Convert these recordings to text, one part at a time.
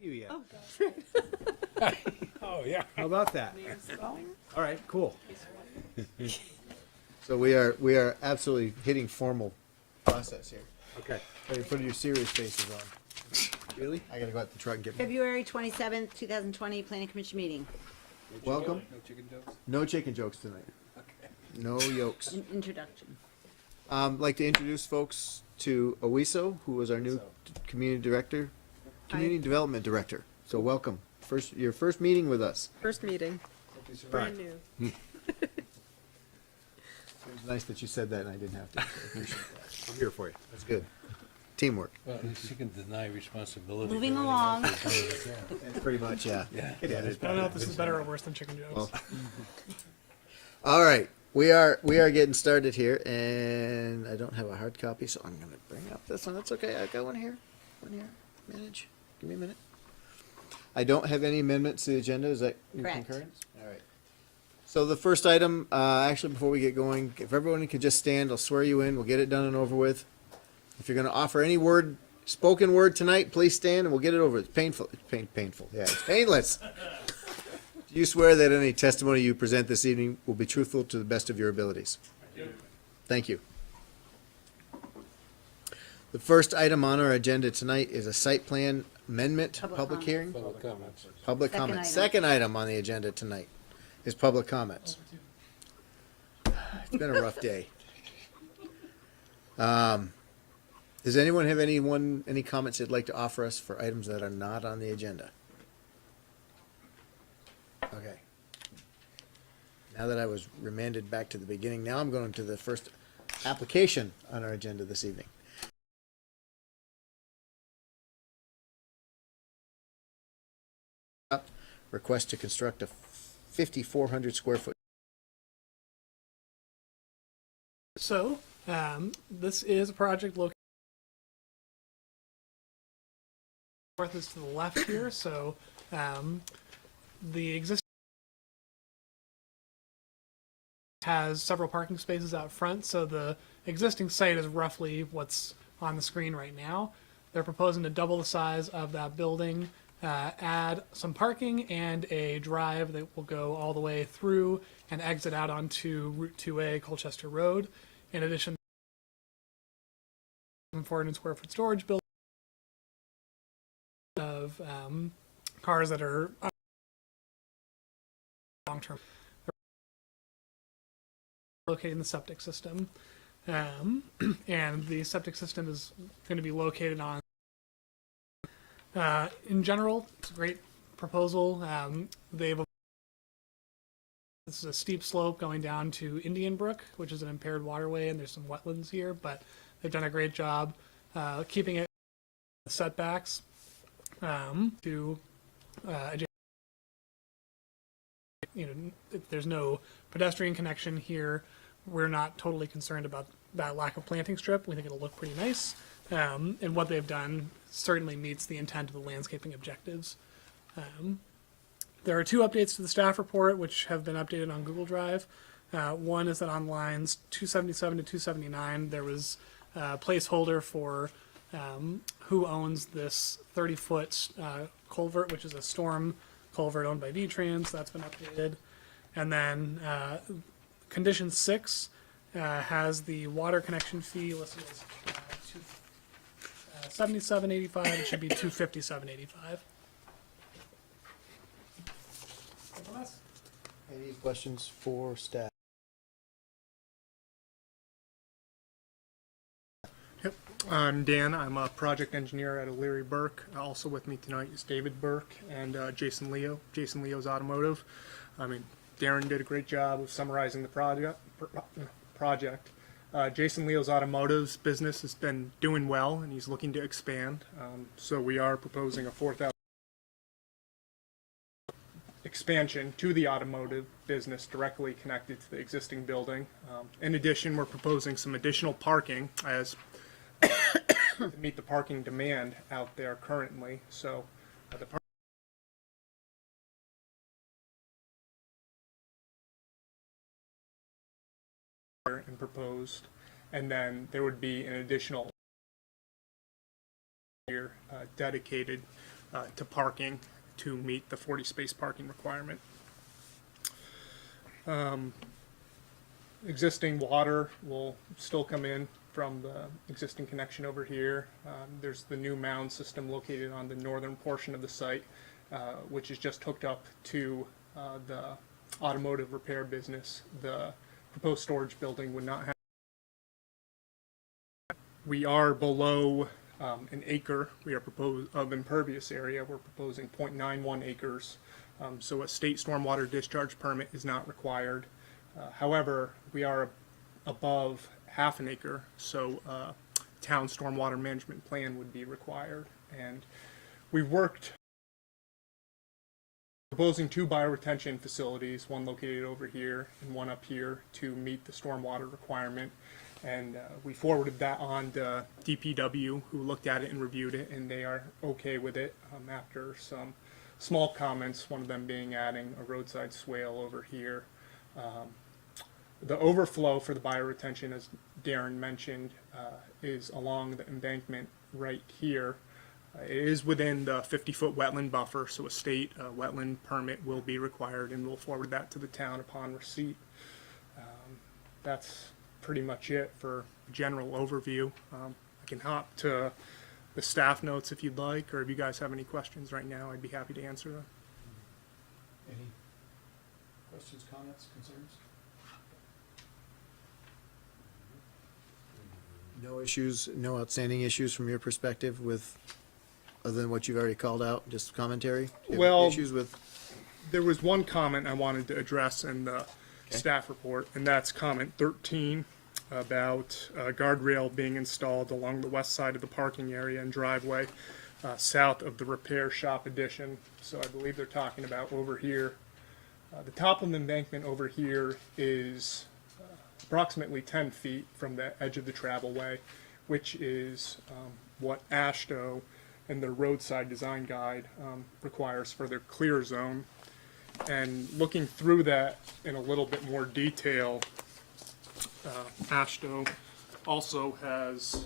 You yet? Oh, God. Oh, yeah. How about that? All right, cool. So we are absolutely hitting formal process here. Okay. Ready to put your serious faces on. Really? I gotta go out the truck and get. February 27th, 2020, Planning Commission meeting. Welcome. No chicken jokes? No chicken jokes tonight. Okay. No yolks. Introduction. Like to introduce folks to Owiso, who is our new community director, community development director. So welcome. Your first meeting with us. First meeting, brand new. It was nice that you said that and I didn't have to. So I appreciate that. I'm here for you. That's good. Teamwork. Well, at least you can deny responsibility. Moving for along. anything else that's done. That's pretty much, yeah. Yeah. It is. I don't know if this is better or worse than chicken jokes. Well, all right, we are getting started here, and I don't have a hard copy, so I'm going to bring up this one. That's okay. I got one here. Manage. Give me a minute. I don't have any amendments to the agenda. Is that in Correct. concurrence? All right. So the first item, actually, before we get going, if everyone could just stand, I'll swear you in. We'll get it done and over with. If you're going to offer any spoken word tonight, please stand, and we'll get it over. It's painful. It's painful. Yeah, it's painless. Do you swear that any testimony you present this evening will be truthful to the best of your abilities? Thank you. The first item on our agenda tonight is a site plan amendment, Public public comments. hearing. Public comments. Public Second comment. item. Second item on the agenda tonight is public comments. It's been a rough day. Does anyone have any comments they'd like to offer us for items that are not on the agenda? Okay. Now that I was remanded back to the beginning, now I'm going to the first application on our agenda this evening. Request to construct a 5,400 square foot. So, this is a project located north is to the left here. So, the existing has several parking spaces out front. So the existing site is roughly what's on the screen right now. They're proposing to double the size of that building, add some parking and a drive that will go all the way through and exit out onto Route 2A Colchester Road. In addition, 400 square foot storage building of cars that are long term. Located in the septic system, and the septic system is going to be located on. In general, it's a great proposal. This is a steep slope going down to Indian Brook, which is an impaired waterway, and there's some wetlands here, but they've done a great job keeping it setbacks to there's no pedestrian connection here. We're not totally concerned about that lack of planting strip. We think it'll look pretty nice. And what they've done certainly meets the intent of the landscaping objectives. There are two updates to the staff report, which have been updated on Google Drive. One is that on lines 277 to 279, there was a placeholder for who owns this 30-foot culvert, which is a storm culvert owned by V-Trans. That's been updated. And then condition 6 has the water connection fee listed as $77.85. It should be $257.85. Any questions for staff? Yep. I'm Dan. I'm a project engineer at O'Leary Burke. Also with me tonight is David Burke and Jason Leo. Jason Leo's Automotive. I mean, Darren did a great job of summarizing the project. Jason Leo's Automotive's business has been doing well, and he's looking to expand. So we are proposing a 4,000 expansion to the automotive business directly connected to the existing building. In addition, we're proposing some additional parking as to meet the parking demand out there currently. So the and proposed, and then there would be an additional dedicated to parking to meet the 40 space parking requirement. Existing water will still come in from the existing connection over here. There's the new mound system located on the northern portion of the site, which is just hooked up to the automotive repair business. The proposed storage building would not have. We are below an acre. We are of impervious area. We're proposing 0.91 acres. So a state stormwater discharge permit is not required. However, we are above half an acre, so town stormwater management plan would be required. And we worked proposing 2 bioretention facilities, one located over here and one up here, to meet the stormwater requirement. And we forwarded that on to DPW, who looked at it and reviewed it, and they are okay with it after some small comments, one of them being adding a roadside swale over here. The overflow for the bioretention, as Darren mentioned, is along the embankment right here. It is within the 50-foot wetland buffer, so a state wetland permit will be required, and we'll forward that to the town upon receipt. That's pretty much it for a general overview. I can hop to the staff notes if you'd like, or if you guys have any questions right now, I'd be happy to answer them. Any questions, comments, concerns? No issues, no outstanding issues from your perspective with, other than what you've already called out, just commentary? Do you have Well, issues with, there was one comment I wanted to address in the staff report, and that's comment 13 about a guardrail being installed along the west side of the parking area and driveway south of the repair shop addition. So I believe they're talking about over here. The top of the embankment over here is approximately 10 feet from the edge of the travelway, which is what ASHTO and their roadside design guide requires for their clear zone. And looking through that in a little bit more detail, ASHTO also has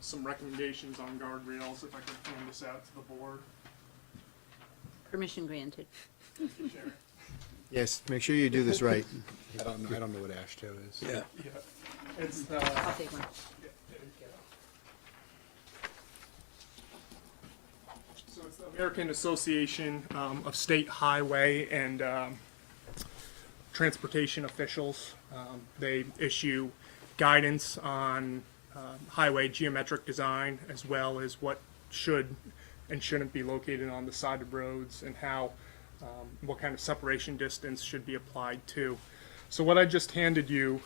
some recommendations on guardrails, if I could hand this out to the board. Permission granted. yes, make sure you do this right. I don't know what ASHTO is. Yeah. Yeah, it's the. I'll take one. So it's the American Association of State Highway and Transportation Officials. They issue guidance on highway geometric design, as well as what should and shouldn't be located on the side of roads, and how what kind of separation distance should be applied to. So what I just handed you,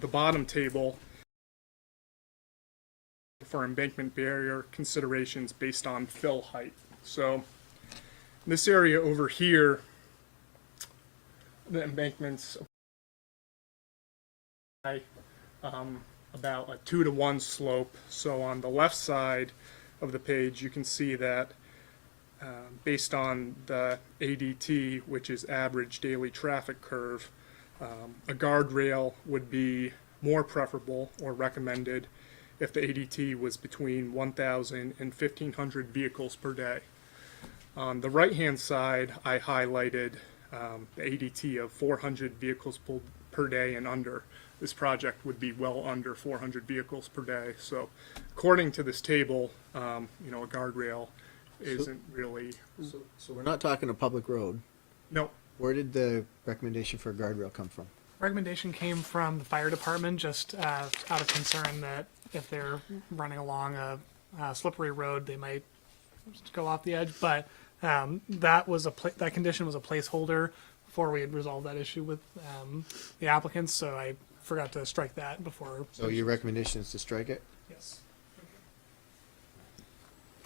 the bottom table for embankment barrier considerations based on fill height. So this area over here, the embankment's about a 2-to-1 slope. So on the left side of the page, you can see that based on the ADT, which is average daily traffic curve, a guardrail would be more preferable or recommended if the ADT was between 1,000 and 1,500 vehicles per day. On the right-hand side, I highlighted the ADT of 400 vehicles per day and under. This project would be well under 400 vehicles per day. So according to this table, you know, a guardrail isn't really, So we're not talking a public road. no. Where did the recommendation for a guardrail come from? Recommendation came from the fire department, just out of concern that if they're running along a slippery road, they might go off the edge. But that was that condition was a placeholder before we had resolved that issue with the applicants. So I forgot to strike that before. So your recommendation is to strike it? Yes.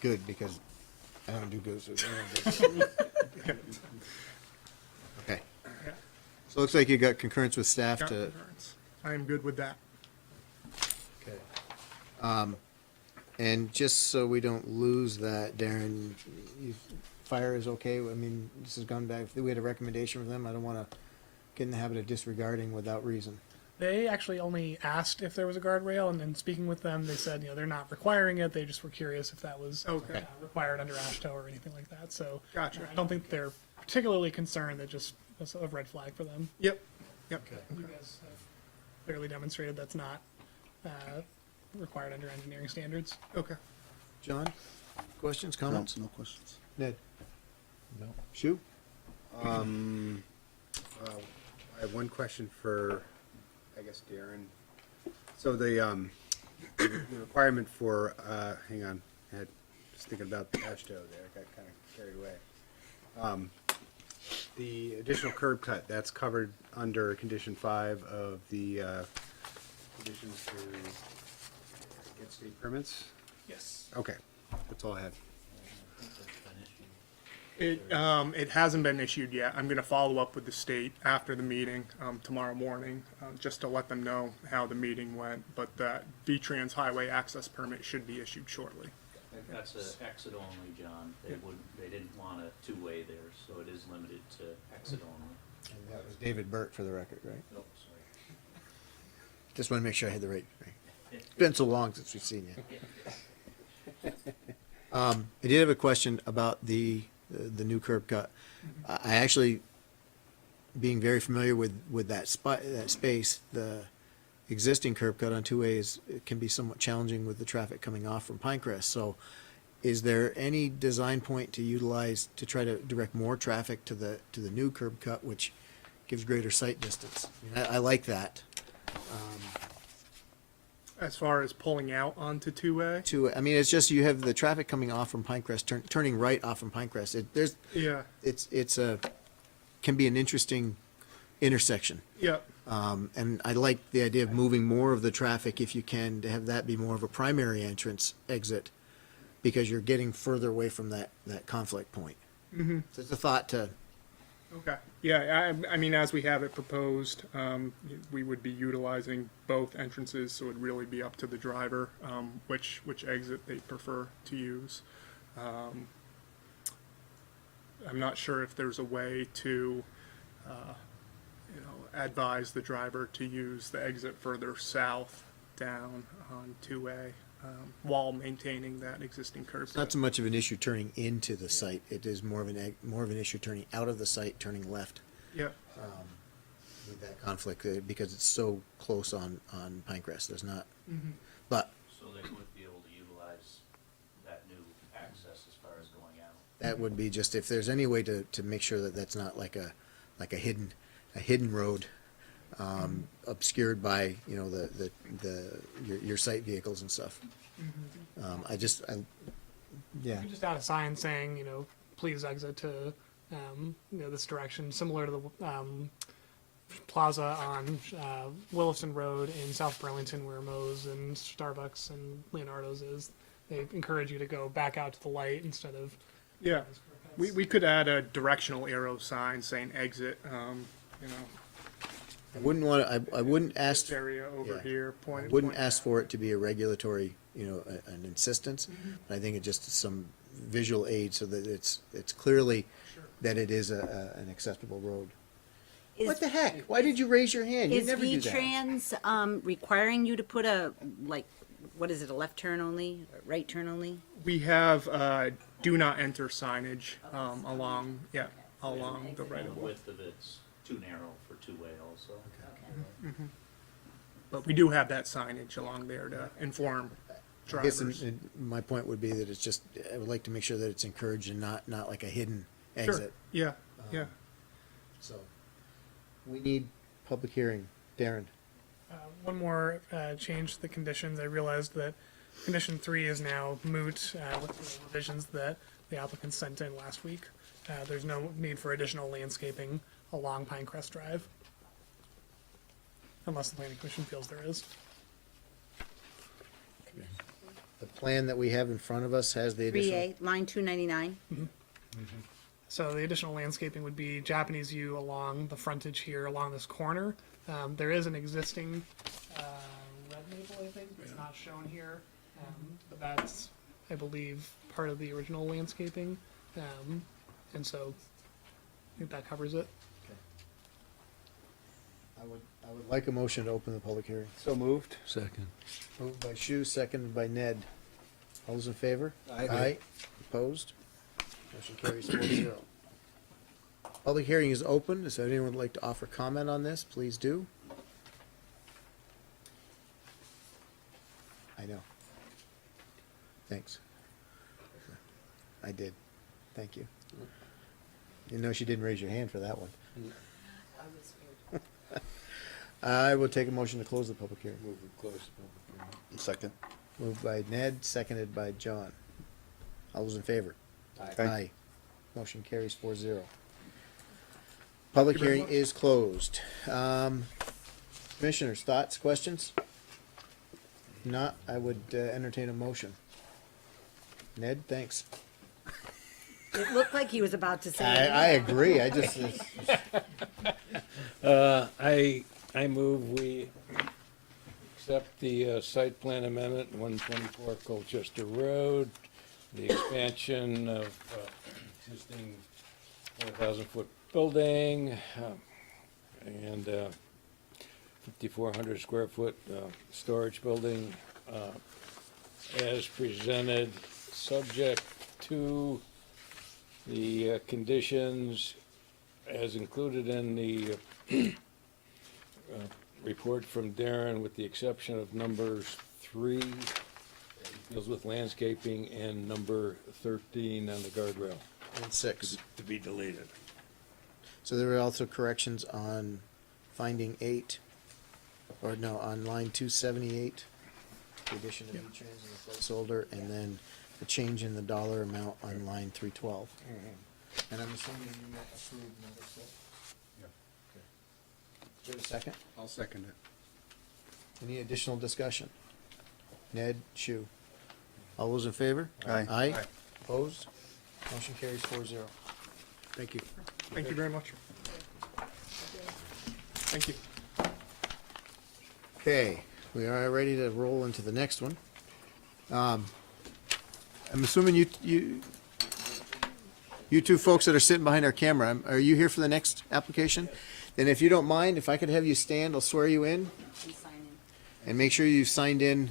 Good, because I don't do good. So okay. So it looks like you got concurrence with staff Got to. concurrence. I am good with that. Okay. And just so we don't lose that, Darren, fire is okay? I mean, this has gone back, if we had a recommendation from them, I don't want to get in the habit of disregarding without reason. They actually only asked if there was a guardrail, and then speaking with them, they said, they're not requiring it. They just were curious if that was Okay. required under ASHTO or anything like that. So Gotcha. I don't think they're particularly concerned. That just was a red flag for them. Yep. Yep. You guys have clearly demonstrated that's not required under engineering standards. Okay. John, questions, comments? No questions. Ned? No. Shu? I have one question for, I guess, Darren. So the requirement for, hang on, I had, just thinking about the ASHTO there, got kind of carried away. The additional curb cut, that's covered under condition 5 of the conditions to get state permits? Yes. Okay, that's all I had. It hasn't been issued yet. I'm gonna follow up with the state after the meeting, tomorrow morning, just to let them know how the meeting went. But that V-Trans highway access permit should be issued shortly. That's a exit only, John. They didn't want a two-way there, so it is limited to exit only. And that was David Burt for the record, right? Oh, sorry. Just want to make sure I had the right. It's been so long since we've seen you. I did have a question about the new curb cut. I actually, being very familiar with that space, the existing curb cut on 2A it can be somewhat challenging with the traffic coming off from Pinecrest. So, is there any design point to utilize to try to direct more traffic to the new curb cut, which gives greater sight distance? I like that. As far as pulling out onto 2A, I mean, it's just you have the traffic coming off from Pinecrest, turning right off from Pinecrest. yeah, Can be an interesting intersection. yep, And I like the idea of moving more of the traffic, if you can, to have that be more of a primary entrance exit, because you're getting further away from that conflict point. Mm-hmm. So it's a thought to, okay. Yeah, I mean, as we have it proposed, we would be utilizing both entrances, so it'd really be up to the driver, which exit they prefer to use. I'm not sure if there's a way to, advise the driver to use the exit further south down on 2A, while maintaining that existing curb not cut. so much of an issue turning into the site. It is more of an issue turning out of the site, turning left Yeah, with that conflict, because it's so close on Pinecrest. There's not, but So they would be able to utilize that new access as far as going out. that would be just, if there's any way to make sure that that's not like a hidden road, obscured by, your site vehicles and stuff. Yeah. You could just add a sign saying, please exit to, this direction, similar to the plaza on Williston Road in South Burlington, where Moe's and Starbucks and Leonardo's is. They encourage you to go back out to the light instead of. yeah. We could add a directional arrow sign saying exit, I wouldn't want to, I wouldn't ask, this area over yeah. here, point. wouldn't point ask for it to be a regulatory, an insistence. But I think it just is some visual aid so that it's clearly that it is an acceptable road. What the heck? Why did you raise your hand? You Is never do that. V-Trans requiring you to put a left turn only, right turn only? We have do not enter signage along the right of The way. width of it's too narrow for two-way also. But we do have that signage along there to inform I guess drivers. my point would be that it's just, I would like to make sure that it's encouraged and not like a hidden Sure. exit. Yeah, yeah. So, we need public hearing. Darren? One more change to the conditions. I realized that condition 3 is now moot with the revisions that the applicant sent in last week. There's no need for additional landscaping along Pinecrest Drive, unless the planning commission feels there is. The plan that we have in front of us has the additional. 3A, line 299. So the additional landscaping would be Japanese yew along the frontage here, along this corner. There is an existing red maple, I think, it's not shown here, but that's, I believe, part of the original landscaping, and so I think that covers it. I would like a motion to open the public hearing. So moved. Second. Moved by Shu, seconded by Ned. All those in favor? Aye. Opposed? Motion carries 4-0. Public hearing is open. If anyone would like to offer comment on this, please do. I know. Thanks. I did. Thank you. You know she didn't raise your hand for that one. I will take a motion to close the public hearing. Move to close the public hearing. Second. Moved by Ned, seconded by John. All those in favor? Aye. Motion carries 4-0. Public hearing is closed. Commissioners, thoughts, questions? If not, I would entertain a motion. Ned, thanks. It looked like he was about to say. I agree, I just, I move we accept the site plan amendment, 124 Colchester Road, the expansion of existing 4,000-foot building, and 5,400 square foot storage building, as presented, subject to the conditions as included in the report from Darren, with the exception of numbers 3, that deals with landscaping, and number 13 on the guardrail, and 6. to be deleted. So there were also corrections on finding 8, or no, on line 278, the addition of V-Trans and the placeholder, and then the change in the dollar amount on line 312. And I'm assuming you meant approved number 6? Yeah. Do you have a second? I'll second it. Any additional discussion? Ned, Shu. All those in favor? Aye. Aye. Opposed? Motion carries 4-0. Thank you. Thank you very much. Thank you. Okay, we are ready to roll into the next one. I'm assuming you two folks that are sitting behind our camera, are you here for the next application? Then if you don't mind, if I could have you stand, I'll swear you in, Please sign in. and make sure you've signed in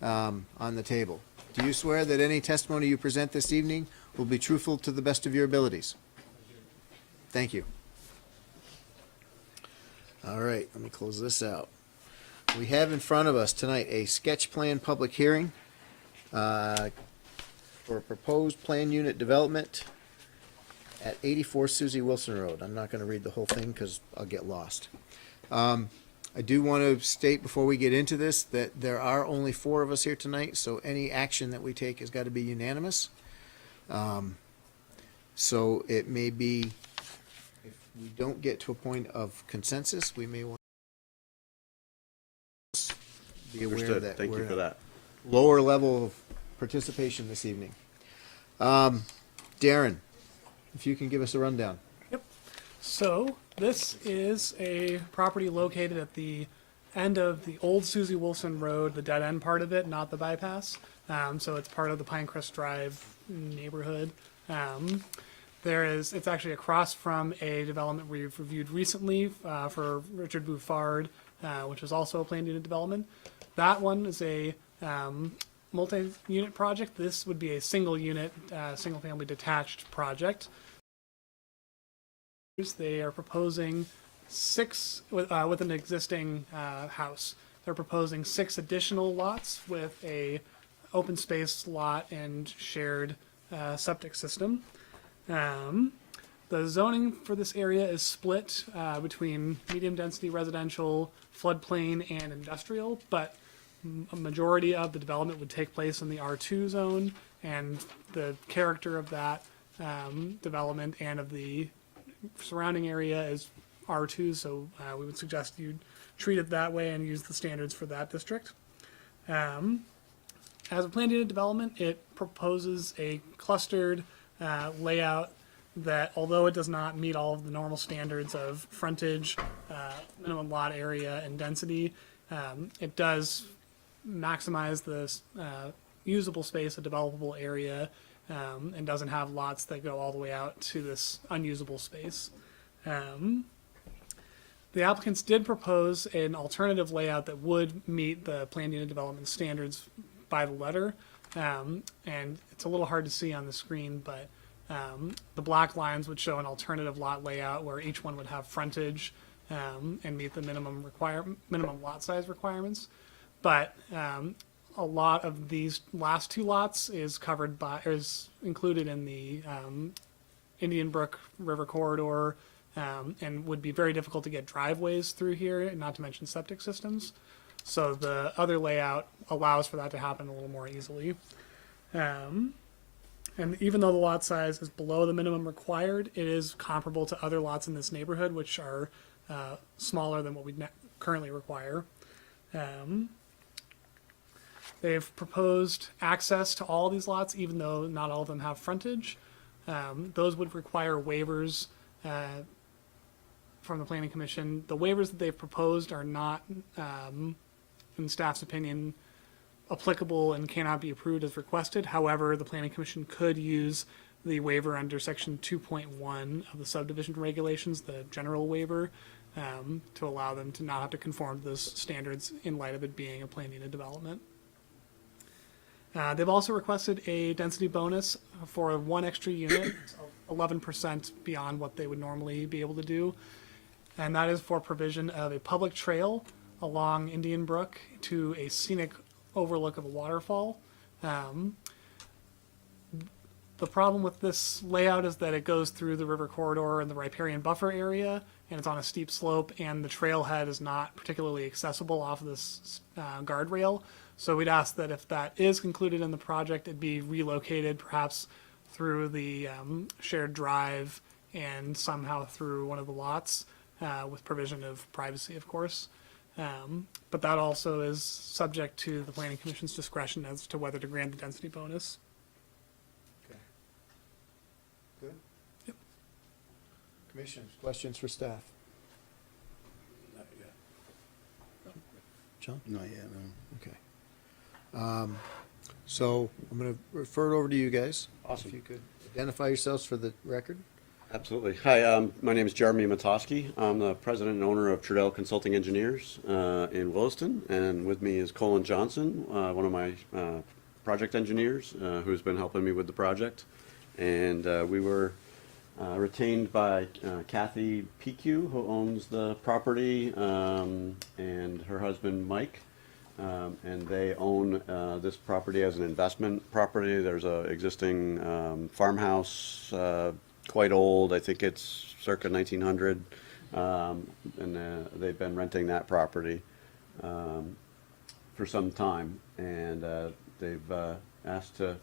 on the table. Do you swear that any testimony you present this evening will be truthful to the best of your abilities? Thank you. All right, let me close this out. We have in front of us tonight a sketch plan public hearing for a proposed plan unit development at 84 Suzie Wilson Road. I'm not going to read the whole thing because I'll get lost. I do want to state before we get into this that there are only 4 of us here tonight, so any action that we take has got to be unanimous. So it may be, if we don't get to a point of consensus, we may want to be aware Understood. that Thank we're you in for a that. lower level of participation this evening. Darren, if you can give us a rundown. So this is a property located at the end of the old Suzie Wilson Road, the dead end part of it, not the bypass. So it's part of the Pinecrest Drive neighborhood. It's actually across from a development we've reviewed recently for Richard Bouffard, which is also a planned unit development. That one is a multi-unit project. This would be a single unit, single-family detached project. They are proposing 6 with an existing house. They're proposing 6 additional lots with a open space lot and shared septic system. The zoning for this area is split between medium density residential, floodplain, and industrial, but a majority of the development would take place in the R2 zone, and the character of that development and of the surrounding area is R2, so we would suggest you treat it that way and use the standards for that district. As a planned unit development, it proposes a clustered layout that, although it does not meet all of the normal standards of frontage, minimum lot area, and density, it does maximize the usable space, a developable area, and doesn't have lots that go all the way out to this unusable space. The applicants did propose an alternative layout that would meet the planned unit development standards by the letter. And it's a little hard to see on the screen, but the black lines would show an alternative lot layout where each one would have frontage and meet the minimum lot size requirements. But a lot of these last two lots is covered by, or is included in the Indian Brook River Corridor, and would be very difficult to get driveways through here, not to mention septic systems. So the other layout allows for that to happen a little more easily. And even though the lot size is below the minimum required, it is comparable to other lots in this neighborhood, which are smaller than what we currently require. They've proposed access to all these lots, even though not all of them have frontage. Those would require waivers from the Planning Commission. The waivers that they've proposed are not, in staff's opinion, applicable and cannot be approved as requested. However, the Planning Commission could use the waiver under section 2.1 of the subdivision regulations, the general waiver, to allow them to not have to conform to those standards in light of it being a planned unit development. They've also requested a density bonus for one extra unit, 11% beyond what they would normally be able to do. And that is for provision of a public trail along Indian Brook to a scenic overlook of a waterfall. The problem with this layout is that it goes through the river corridor and the riparian buffer area, and it's on a steep slope, and the trailhead is not particularly accessible off of this guardrail. So we'd ask that if that is concluded in the project, it be relocated perhaps through the shared drive and somehow through one of the lots with provision of privacy, of course. But that also is subject to the Planning Commission's discretion as to whether to grant the density bonus. Okay. Good? Yep. Commissioners, questions for staff? John? Not yet, no. Okay. So I'm going to refer it over to you guys. Awesome. If you could identify yourselves for the record. Absolutely. Hi, my name is Jeremy Matosky. I'm the president and owner of Trudell Consulting Engineers in Williston, and with me is Colin Johnson, one of my project engineers who's been helping me with the project. And we were retained by Kathy PQ, who owns the property, and her husband Mike. And they own this property as an investment property. There's a existing farmhouse, quite old. I think it's circa 1900, and they've been renting that property for some time. And they've asked to.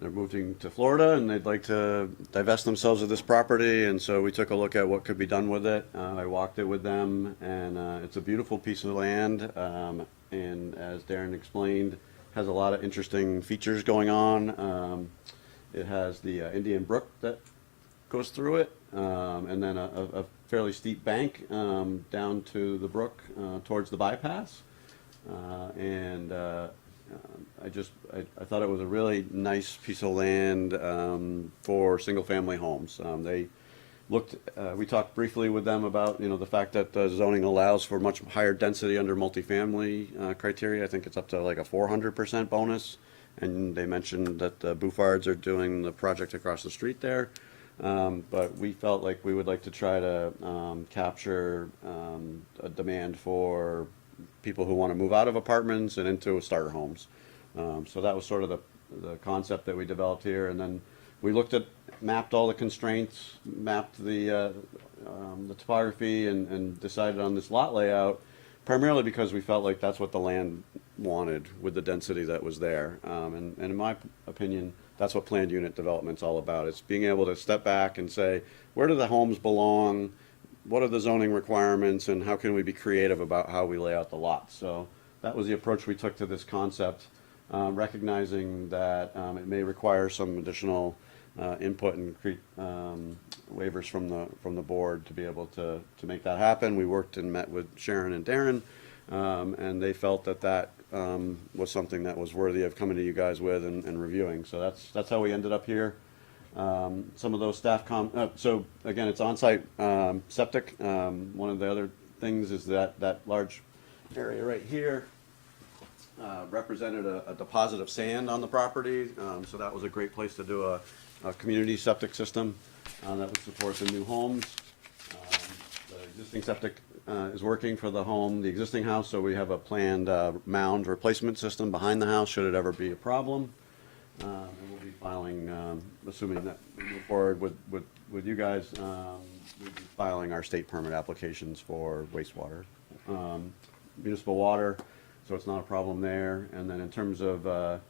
They're moving to Florida, and they'd like to divest themselves of this property. And so we took a look at what could be done with it. I walked it with them, and it's a beautiful piece of land. And as Darren explained, has a lot of interesting features going on. It has the Indian Brook that goes through it, and then a fairly steep bank down to the brook towards the bypass. I thought it was a really nice piece of land for single-family homes. They looked. We talked briefly with them about the fact that zoning allows for much higher density under multifamily criteria. I think it's up to like a 400% bonus, and they mentioned that the Bouffards are doing the project across the street there. But we felt like we would like to try to capture a demand for people who want to move out of apartments and into starter homes. So that was sort of the concept that we developed here, and then we mapped all the constraints, mapped the topography, and decided on this lot layout, primarily because we felt like that's what the land wanted with the density that was there. And in my opinion, that's what planned unit development's all about. It's being able to step back and say, where do the homes belong? What are the zoning requirements, and how can we be creative about how we lay out the lots? So that was the approach we took to this concept, recognizing that it may require some additional input and waivers from the board to be able to make that happen. We worked and met with Sharon and Darren, and they felt that was something that was worthy of coming to you guys with and reviewing. So that's how we ended up here. Some of those so again, it's on-site septic. One of the other things is that large area right here represented a deposit of sand on the property. So that was a great place to do a community septic system that would support the new homes. The existing septic is working for the home, the existing house, so we have a planned mound replacement system behind the house should it ever be a problem. And we'll be filing, assuming that we move forward with you guys, we'll be filing our state permit applications for wastewater. Municipal water, so it's not a problem there. And then in terms of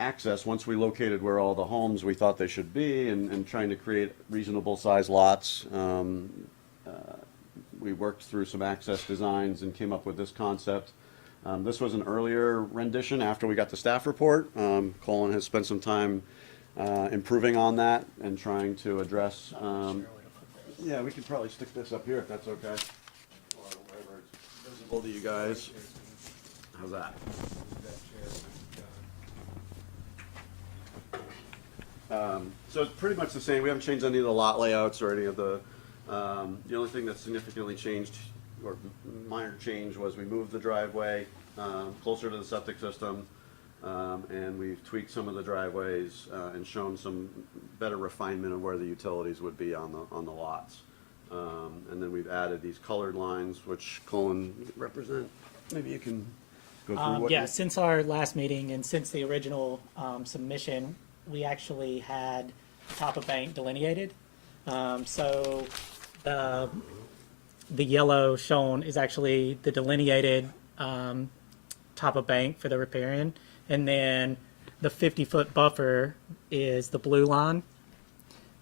access, once we located where all the homes we thought they should be and trying to create reasonable size lots, we worked through some access designs and came up with this concept. This was an earlier rendition after we got the staff report. Colin has spent some time improving on that and trying to address. Yeah, we could probably stick this up here if that's okay. Or wherever it's visible to you guys. How's that? So it's pretty much the same. We haven't changed any of the lot layouts or any of the only thing that significantly changed or minor change was we moved the driveway closer to the septic system, and we've tweaked some of the driveways and shown some better refinement of where the utilities would be on the lots. And then we've added these colored lines, which Colin represent. Maybe you can go through what. Yeah, since our last meeting and since the original submission, we actually had top of bank delineated. So the yellow shown is actually the delineated top of bank for the riparian, and then the 50-foot buffer is the blue line,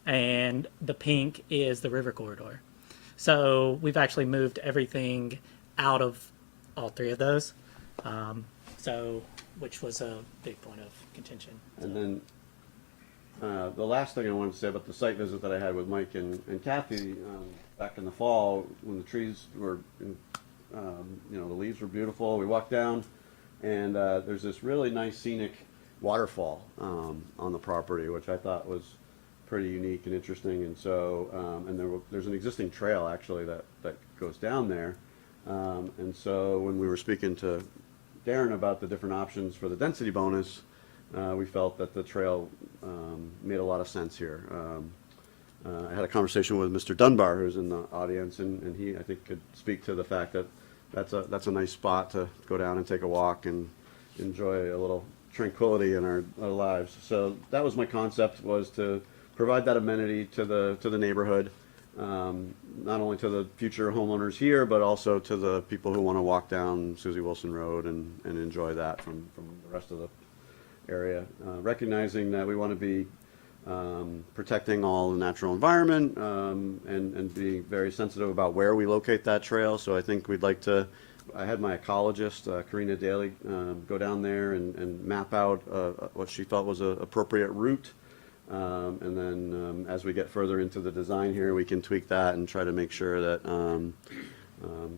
and the pink is the river corridor. So we've actually moved everything out of all three of those, which was a big point of contention. And then the last thing I wanted to say about the site visit that I had with Mike and Kathy back in the fall when the trees were, the leaves were beautiful. We walked down, and there's this really nice scenic waterfall on the property, which I thought was pretty unique and interesting. And so, there's an existing trail actually that goes down there. And so when we were speaking to Darren about the different options for the density bonus, we felt that the trail made a lot of sense here. I had a conversation with Mr. Dunbar, who's in the audience, and he, I think, could speak to the fact that that's a nice spot to go down and take a walk and enjoy a little tranquility in our lives. So that was my concept, was to provide that amenity to the neighborhood, not only to the future homeowners here, but also to the people who want to walk down Susie Wilson Road and enjoy that from the rest of the area, recognizing that we want to be protecting all the natural environment and being very sensitive about where we locate that trail. So I think we'd like to, I had my ecologist, Karina Daly, go down there and map out what she thought was an appropriate route. And then as we get further into the design here, we can tweak that and try to make sure that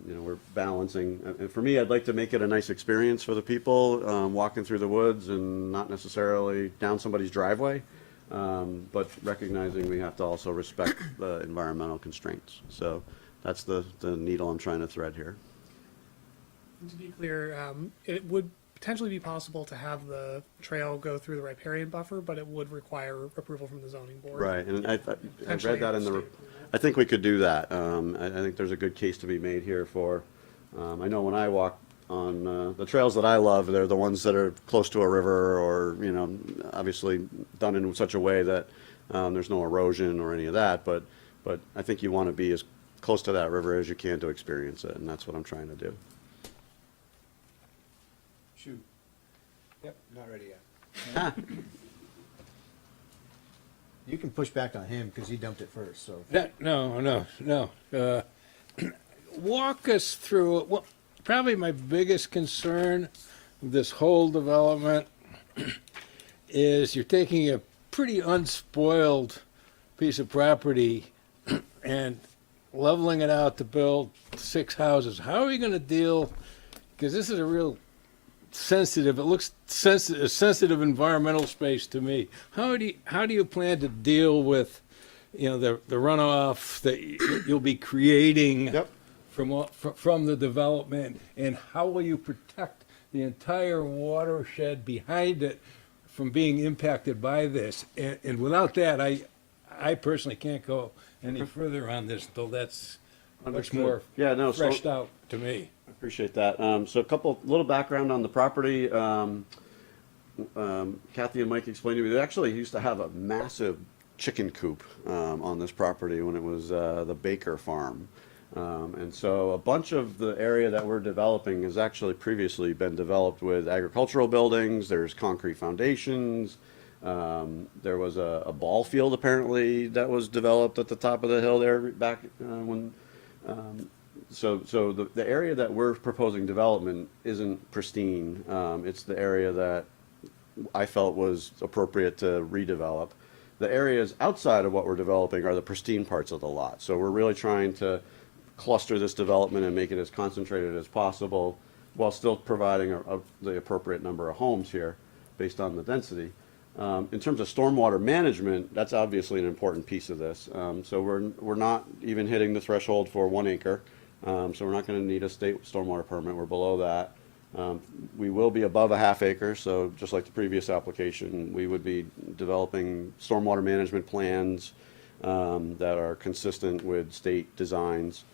we're balancing. And for me, I'd like to make it a nice experience for the people walking through the woods and not necessarily down somebody's driveway, but recognizing we have to also respect the environmental constraints. So that's the needle I'm trying to thread here. To be clear, it would potentially be possible to have the trail go through the riparian buffer, but it would require approval from the zoning board. Right, and I Potentially read that in the, state. I think we could do that. I think there's a good case to be made here for, I know when I walk on the trails that I love, they're the ones that are close to a river or, obviously done in such a way that there's no erosion or any of that, but I think you want to be as close to that river as you can to experience it, and that's what I'm trying to do. Shoot. Yep, not ready yet. You can push back on him because he dumped it first, so. No. Walk us through it. Well, probably my biggest concern with this whole development is you're taking a pretty unspoiled piece of property and leveling it out to build 6 houses. How are you going to deal, because this is a real sensitive. It looks sensitive, a sensitive environmental space to me. How do you plan to deal with, the runoff that you'll be creating Yep. from the development, and how will you protect the entire watershed behind it from being impacted by this? And without that, I personally can't go any further on this until that's much Understood. more Yeah, no, so- fleshed out to me. Appreciate that. So a little background on the property. Kathy and Mike explained to me, they actually used to have a massive chicken coop on this property when it was the Baker Farm. And so a bunch of the area that we're developing has actually previously been developed with agricultural buildings. There's concrete foundations. There was a ball field apparently that was developed at the top of the hill there back when. So the area that we're proposing development isn't pristine. It's the area that I felt was appropriate to redevelop. The areas outside of what we're developing are the pristine parts of the lot. So we're really trying to cluster this development and make it as concentrated as possible while still providing the appropriate number of homes here based on the density. In terms of stormwater management, that's obviously an important piece of this. So we're not even hitting the threshold for 1 acre. So we're not going to need a state stormwater permit. We're below that. We will be above a half acre. So just like the previous application, we would be developing stormwater management plans that are consistent with state designs,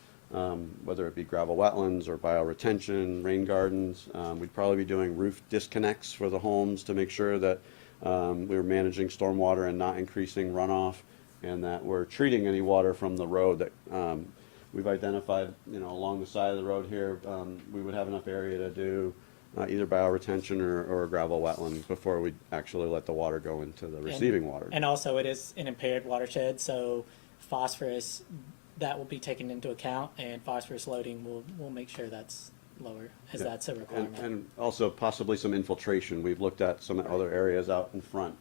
whether it be gravel wetlands or bioretention, rain gardens. We'd probably be doing roof disconnects for the homes to make sure that we're managing stormwater and not increasing runoff, and that we're treating any water from the road that we've identified, along the side of the road here. We would have enough area to do either bioretention or gravel wetlands before we actually let the water go into the receiving water. And also, it is an impaired watershed, so phosphorus, that will be taken into account, and phosphorus loading will make sure that's lower, as that's a requirement. And also possibly some infiltration. We've looked at some other areas out in front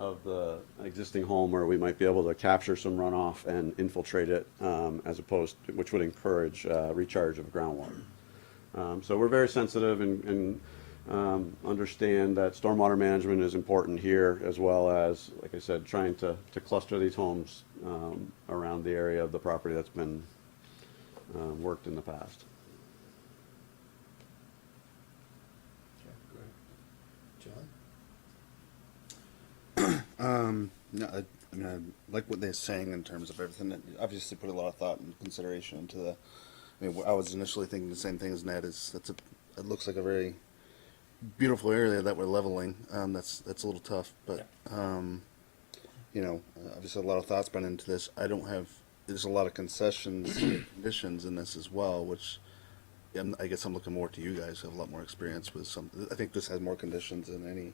of the existing home where we might be able to capture some runoff and infiltrate it, as opposed to, which would encourage recharge of groundwater. So we're very sensitive and understand that stormwater management is important here, as well as, like I said, trying to cluster these homes around the area of the property that's been worked in the past. No, I mean, I like what they're saying in terms of everything. That obviously put a lot of thought and consideration into the. I mean, I was initially thinking the same thing as Ned. It looks like a very beautiful area that we're leveling. That's a little tough, but obviously a lot of thoughts went into this. There's a lot of concessions and conditions in this as well, which I guess I'm looking more to you guys who have a lot more experience with some. I think this has more conditions than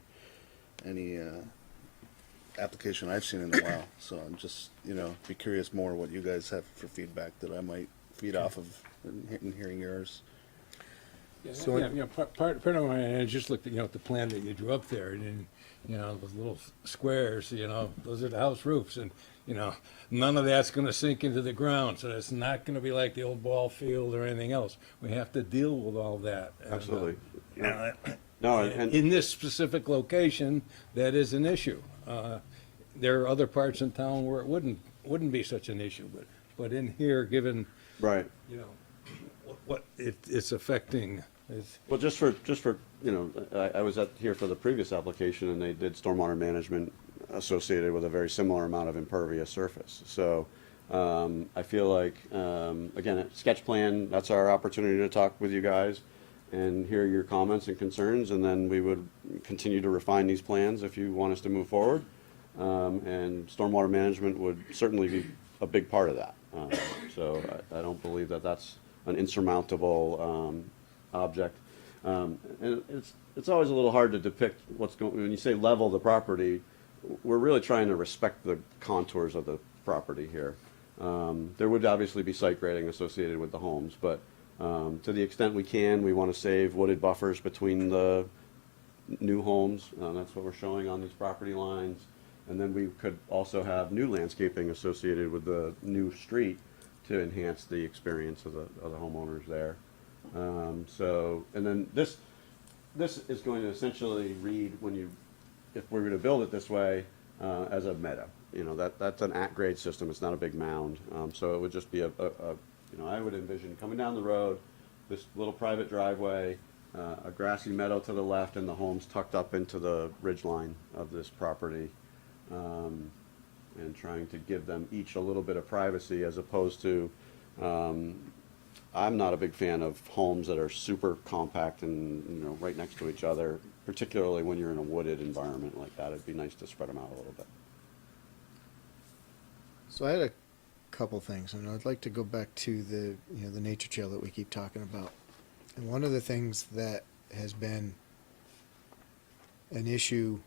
any application I've seen in a while. So I'm just, be curious more what you guys have for feedback that I might feed off of in hearing yours. So part of my, I just looked at, the plan that you drew up there, and then, those little squares, those are the house roofs, and, none of that's gonna sink into the ground, so it's not gonna be like the old ball field or anything else. We have to deal with all that. And, Absolutely. No, and in this specific location, that is an issue. There are other parts in town where it wouldn't be such an issue, but in here, given, right. what it's affecting. Well, just for I was here for the previous application, and they did stormwater management associated with a very similar amount of impervious surface. So I feel like, again, at sketch plan, that's our opportunity to talk with you guys and hear your comments and concerns, and then we would continue to refine these plans if you want us to move forward. And stormwater management would certainly be a big part of that. So I don't believe that that's an insurmountable object. And it's always a little hard to depict what's going, when you say level the property, we're really trying to respect the contours of the property here. There would obviously be site grading associated with the homes, but to the extent we can, we want to save wooded buffers between the new homes. That's what we're showing on these property lines. And then we could also have new landscaping associated with the new street to enhance the experience of the homeowners there. And then this, this is going to essentially read when you, if we're going to build it this way, as a meadow. You know, that's an at-grade system. It's not a big mound. So it would just be you know, I would envision coming down the road, this little private driveway, a grassy meadow to the left, and the homes tucked up into the ridge line of this property, and trying to give them each a little bit of privacy as opposed to, I'm not a big fan of homes that are super compact and, you know, right next to each other, particularly when you're in a wooded environment like that. It'd be nice to spread them out a little bit. So I had a couple things, and I'd like to go back to the, you know, the nature trail that we keep talking about. And one of the things that has been an issue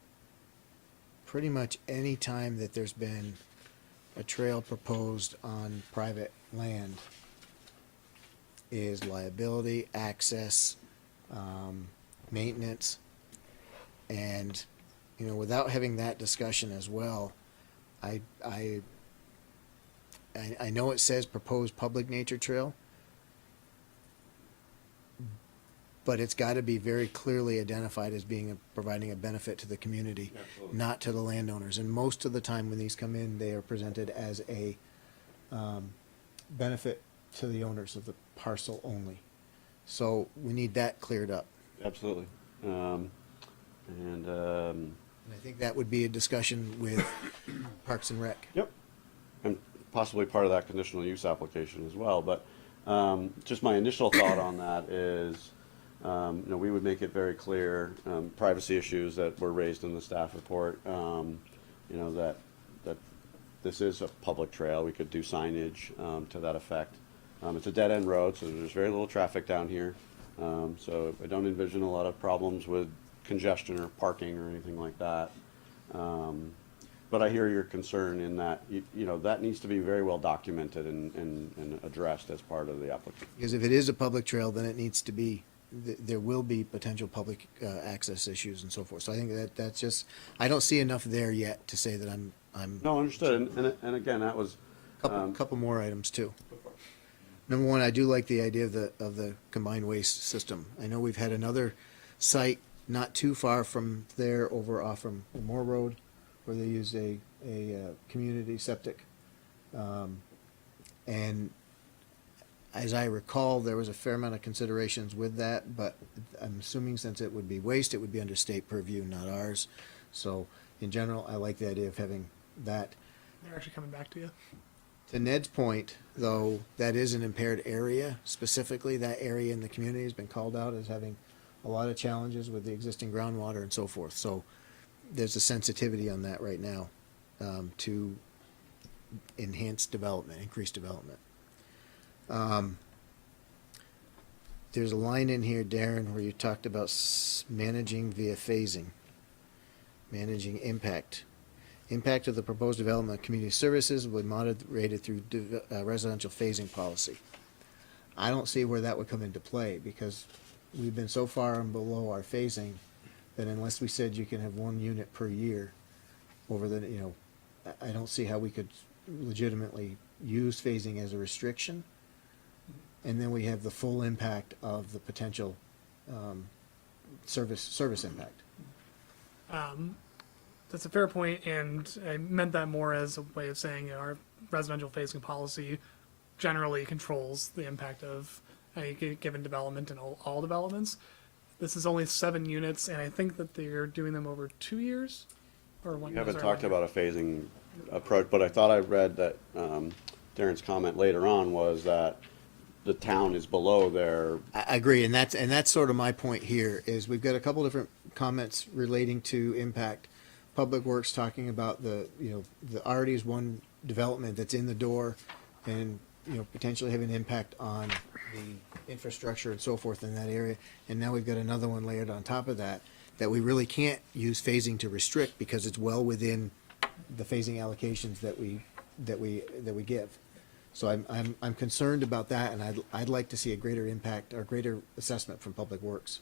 pretty much any time that there's been a trail proposed on private land is liability, access, maintenance. And, you know, without having that discussion as well, I know it says proposed public nature trail, but it's got to be very clearly identified as being providing a benefit to the community, Absolutely. not to the landowners. And most of the time when these come in, they are presented as a benefit to the owners of the parcel only. So we need that cleared up. Absolutely. And And I think that would be a discussion with Parks and Rec. yep, and possibly part of that conditional use application as well. But just my initial thought on that is, you know, we would make it very clear, privacy issues that were raised in the staff report. You know, that this is a public trail. We could do signage to that effect. It's a dead-end road, so there's very little traffic down here. So I don't envision a lot of problems with congestion or parking or anything like that. But I hear your concern in that, you know, that needs to be very well documented and addressed as part of the application. Because if it is a public trail, then it needs to be, there will be potential public access issues and so forth. So I think that's just, I don't see enough there yet to say that I'm. No, understood. And again, that was, Couple more items too. Number one, I do like the idea of the combined waste system. I know we've had another site not too far from there, over off from Moore Road, where they used a community septic. And as I recall, there was a fair amount of considerations with that, but I'm assuming since it would be waste, it would be under state purview, not ours. So in general, I like the idea of having that. They're actually coming back to you. To Ned's point, though, that is an impaired area. Specifically, that area in the community has been called out as having a lot of challenges with the existing groundwater and so forth. So there's a sensitivity on that right now to enhance development, increase development. There's a line in here, Darren, where you talked about managing via phasing, managing impact. Impact of the proposed development of community services will be moderated through residential phasing policy. I don't see where that would come into play, because we've been so far and below our phasing that unless we said you can have 1 unit per year over the, you know, I don't see how we could legitimately use phasing as a restriction. And then we have the full impact of the potential service impact. That's a fair point, and I meant that more as a way of saying our residential phasing policy generally controls the impact of any given development and all developments. This is only 7 units, and I think that they're doing them over 2 years. Or one. we haven't sorry, talked 1 year. about a phasing approach, but I thought I read that Darren's comment later on was that the town is below their. I agree, and that's sort of my point here, is we've got a couple different comments relating to impact. Public Works talking about the already is one development that's in the door and, you know, potentially have an impact on the infrastructure and so forth in that area. And now we've got another one layered on top of that we really can't use phasing to restrict because it's well within the phasing allocations that we give. So I'm concerned about that, and I'd like to see a greater impact or greater assessment from Public Works.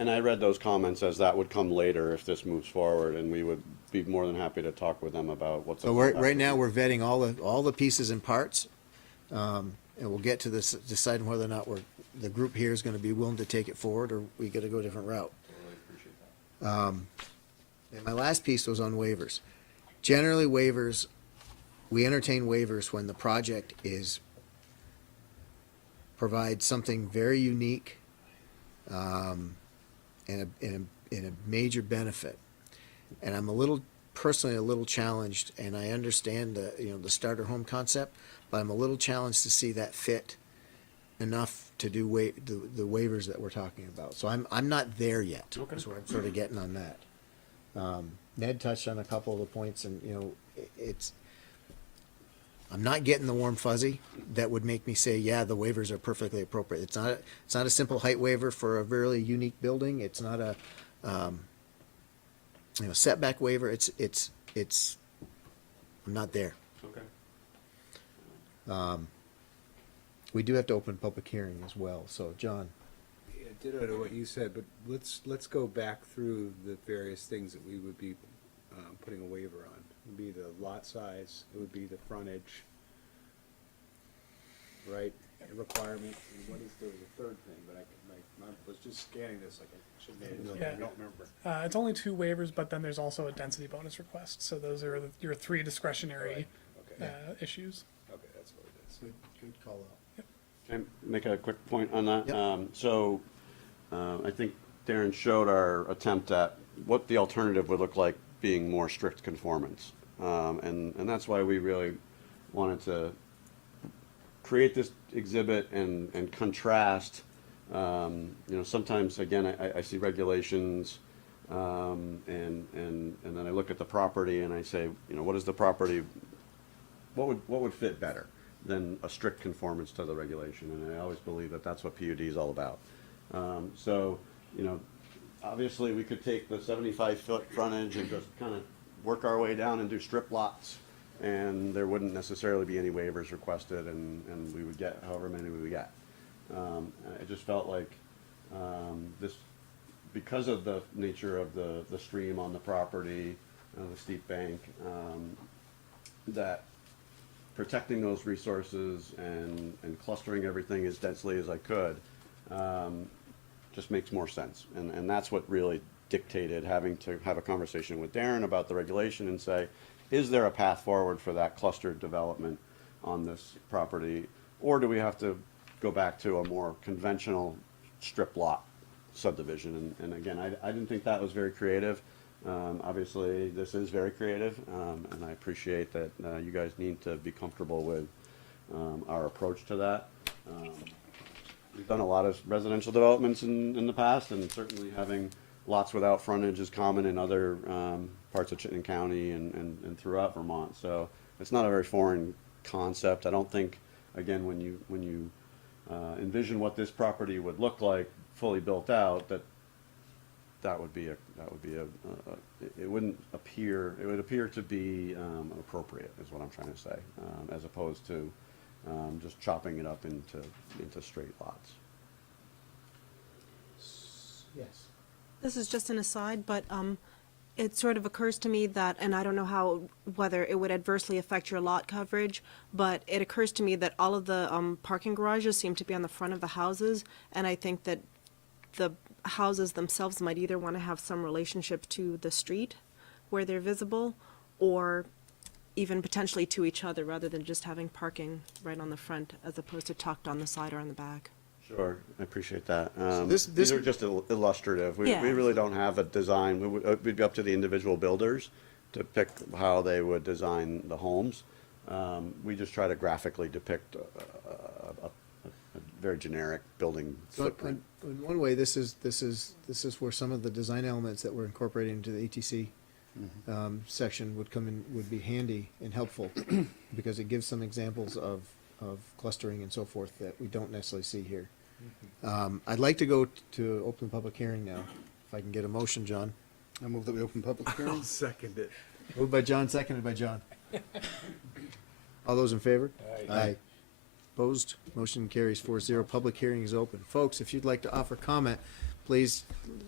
And I read those comments as that would come later if this moves forward, and we would be more than happy to talk with them about what's. So right now, we're vetting all the pieces and parts, and we'll get to this, deciding whether or not the group here is gonna be willing to take it forward, or we gotta go a different route. And my last piece was on waivers. Generally, waivers, we entertain waivers when the project provides something very unique, and a major benefit. And I'm personally a little challenged, and I understand the starter home concept, but I'm a little challenged to see that fit enough to do the waivers that we're talking about. So I'm not there yet. Okay. That's where I'm sort of getting on that. Ned touched on a couple of the points, and I'm not getting the warm fuzzy that would make me say, yeah, the waivers are perfectly appropriate. It's not a simple height waiver for a really unique building. It's not a setback waiver. It's I'm not there. Okay. We do have to open public hearing as well. So, John. Yeah, ditto to what you said, but let's go back through the various things that we would be putting a waiver on. It would be the lot size, it would be the frontage, right? A requirement, and there was a third thing, but I was just scanning this like I should have made it, Yeah. I don't remember. It's only 2 waivers, but then there's also a density bonus request. So those are your 3 discretionary Okay, issues. okay, that's what it is. Good call out. Can I make a quick point on that? Yep. So, I think Darren showed our attempt at what the alternative would look like being more strict conformance. And that's why we really wanted to create this exhibit and contrast. Sometimes, again, I see regulations, and then I look at the property and I say, what is the property, what would fit better than a strict conformance to the regulation? And I always believe that that's what PUD is all about. Obviously we could take the 75-foot frontage and just kind of work our way down and do strip lots, and there wouldn't necessarily be any waivers requested, and we would get however many we would get. I just felt like this, because of the nature of the stream on the property, the steep bank, that protecting those resources and clustering everything as densely as I could just makes more sense. And that's what really dictated having to have a conversation with Darren about the regulation and say, is there a path forward for that clustered development on this property? Or do we have to go back to a more conventional strip lot subdivision? And again, I didn't think that was very creative. Obviously, this is very creative, and I appreciate that you guys need to be comfortable with our approach to that. We've done a lot of residential developments in the past, and certainly having lots without frontage is common in other parts of Chittenden County and throughout Vermont. So it's not a very foreign concept. I don't think, again, when you envision what this property would look like fully built out, it would appear to be appropriate, is what I'm trying to say, as opposed to just chopping it up into straight lots. Yes. This is just an aside, but it sort of occurs to me that, and I don't know whether it would adversely affect your lot coverage, but it occurs to me that all of the parking garages seem to be on the front of the houses, and I think that the houses themselves might either want to have some relationship to the street where they're visible, or even potentially to each other, rather than just having parking right on the front as opposed to tucked on the side or on the back. Sure, I appreciate that. this- These are just illustrative. We Yeah. really don't have a design. We'd be up to the individual builders to pick how they would design the homes. We just try to graphically depict a very generic building So footprint. in one way, this is where some of the design elements that we're incorporating into the ATC section would be handy and helpful, because it gives some examples of clustering and so forth that we don't necessarily see here. I'd like to go to open the public hearing now. If I can get a motion, John. I move that we open public hearing. Second it. Moved by John, seconded by John. All those in favor? Aye. Opposed? Motion carries 4-0. Public hearing is open. Folks, if you'd like to offer comment, please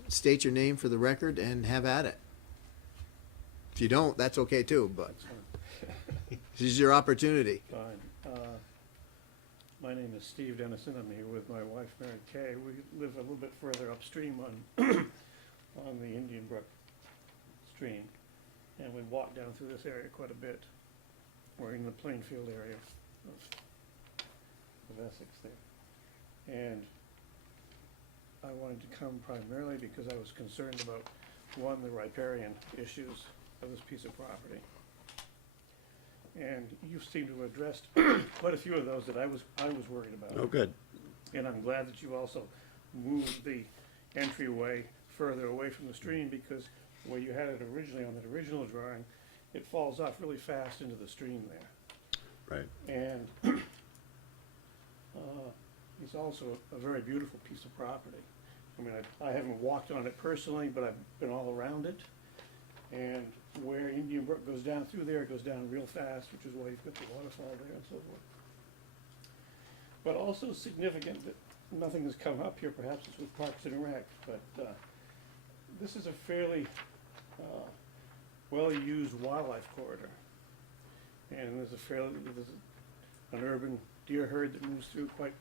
state your name for the record and have at it. If you don't, that's okay too, but this is your opportunity. Fine. My name is Steve Dennison. I'm here with my wife, Mary Kay. We live a little bit further upstream on, on the Indian Brook stream. And we walk down through this area quite a bit. We're in the Plainfield area of Essex there. And I wanted to come primarily because I was concerned about, one, the riparian issues of this piece of property. And you seem to have addressed quite a few of those that I was worried about. Oh, good. And I'm glad that you also moved the entryway further away from the stream, because where you had it originally on that original drawing, it falls off really fast into the stream there. Right. And it's also a very beautiful piece of property. I mean, I haven't walked on it personally, but I've been all around it. And where Indian Brook goes down through there, it goes down real fast, which is why you've got the waterfall there and so forth. But also significant that nothing has come up here, perhaps it's with Parks and Rec, but this is a fairly well-used wildlife corridor. And there's an urban deer herd that moves through quite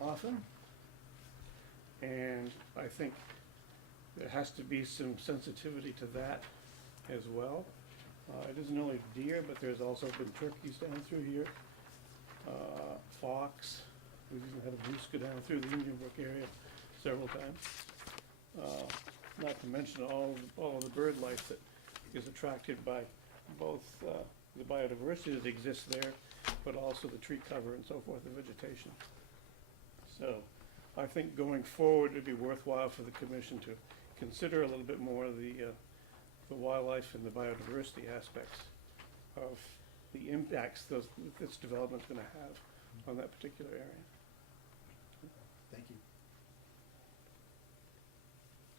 often. And I think there has to be some sensitivity to that as well. It isn't only deer, but there's also been turkeys down through here, fox. We've even had a moose go down through the Indian Brook area several times. Not to mention all of the bird life that is attracted by both the biodiversity that exists there, but also the tree cover and so forth, the vegetation. So I think going forward, it'd be worthwhile for the commission to consider a little bit more the wildlife and the biodiversity aspects of the impacts this development's gonna have on that particular area. Thank you.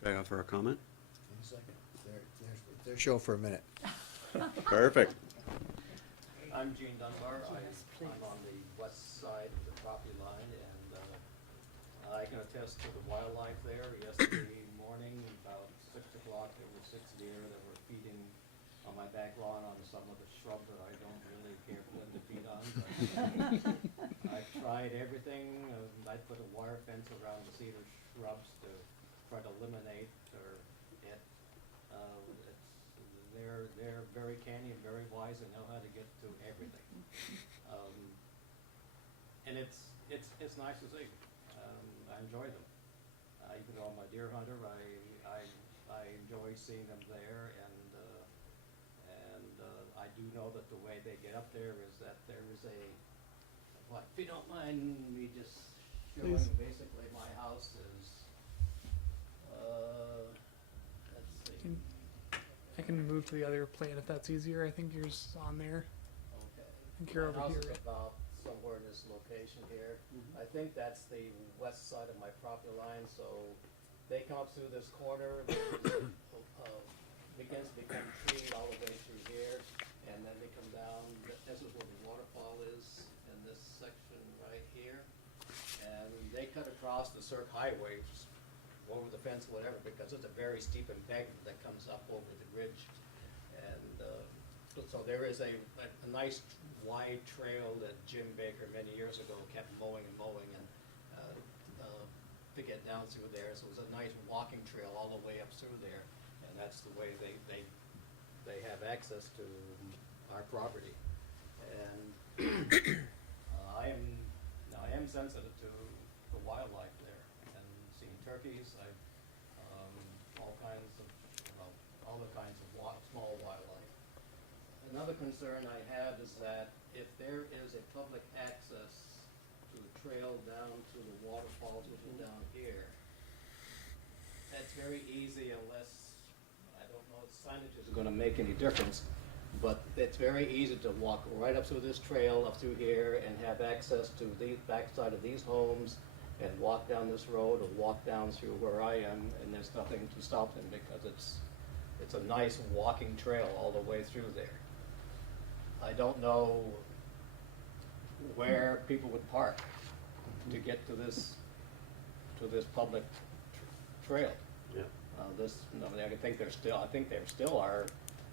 Can I offer a comment? In a second. It's their show for a minute. Perfect. I'm Gene Dunbar. I'm on the west side of the property line, and I can attest to the wildlife there. Yesterday morning, about 6 o'clock, there were 6 deer that were feeding on my back lawn on some of the shrub that I don't really care for them to feed on. But I tried everything. I put a wire fence around the cedar shrubs to try to eliminate it. They're very canny and very wise and know how to get to everything. And it's nice to see. I enjoy them. Even though I'm a deer hunter, I enjoy seeing them there, and I do know that the way they get up there is that there is a, what, if you don't mind me just showing, basically my house is, let's see. I can move to the other plan if that's easier. I think yours is on there. Okay. I think you're over My house here. is about somewhere in this location here. I think that's the west side of my property line, so they come up through this corner, begins to become treed all the way through here, and then they come down. This is where the waterfall is, in this section right here. And they cut across the Cirque Highway, over the fence, whatever, because it's a very steep embankment that comes up over the ridge. And so there is a nice wide trail that Jim Baker many years ago kept mowing and to get down through there. So it was a nice walking trail all the way up through there, and that's the way they have access to our property. And I am sensitive to the wildlife there, and seeing turkeys, all the kinds of small wildlife. Another concern I have is that if there is a public access to the trail down to the waterfalls, which is down here, that's very easy unless, I don't know if signage is gonna make any difference, but it's very easy to walk right up through this trail, up through here, and have access to the backside of these homes, and walk down this road, or walk down through where I am, and there's nothing to stop them, because it's a nice walking trail all the way through there. I don't know where people would park to get to this public trail. Yeah. I think there still are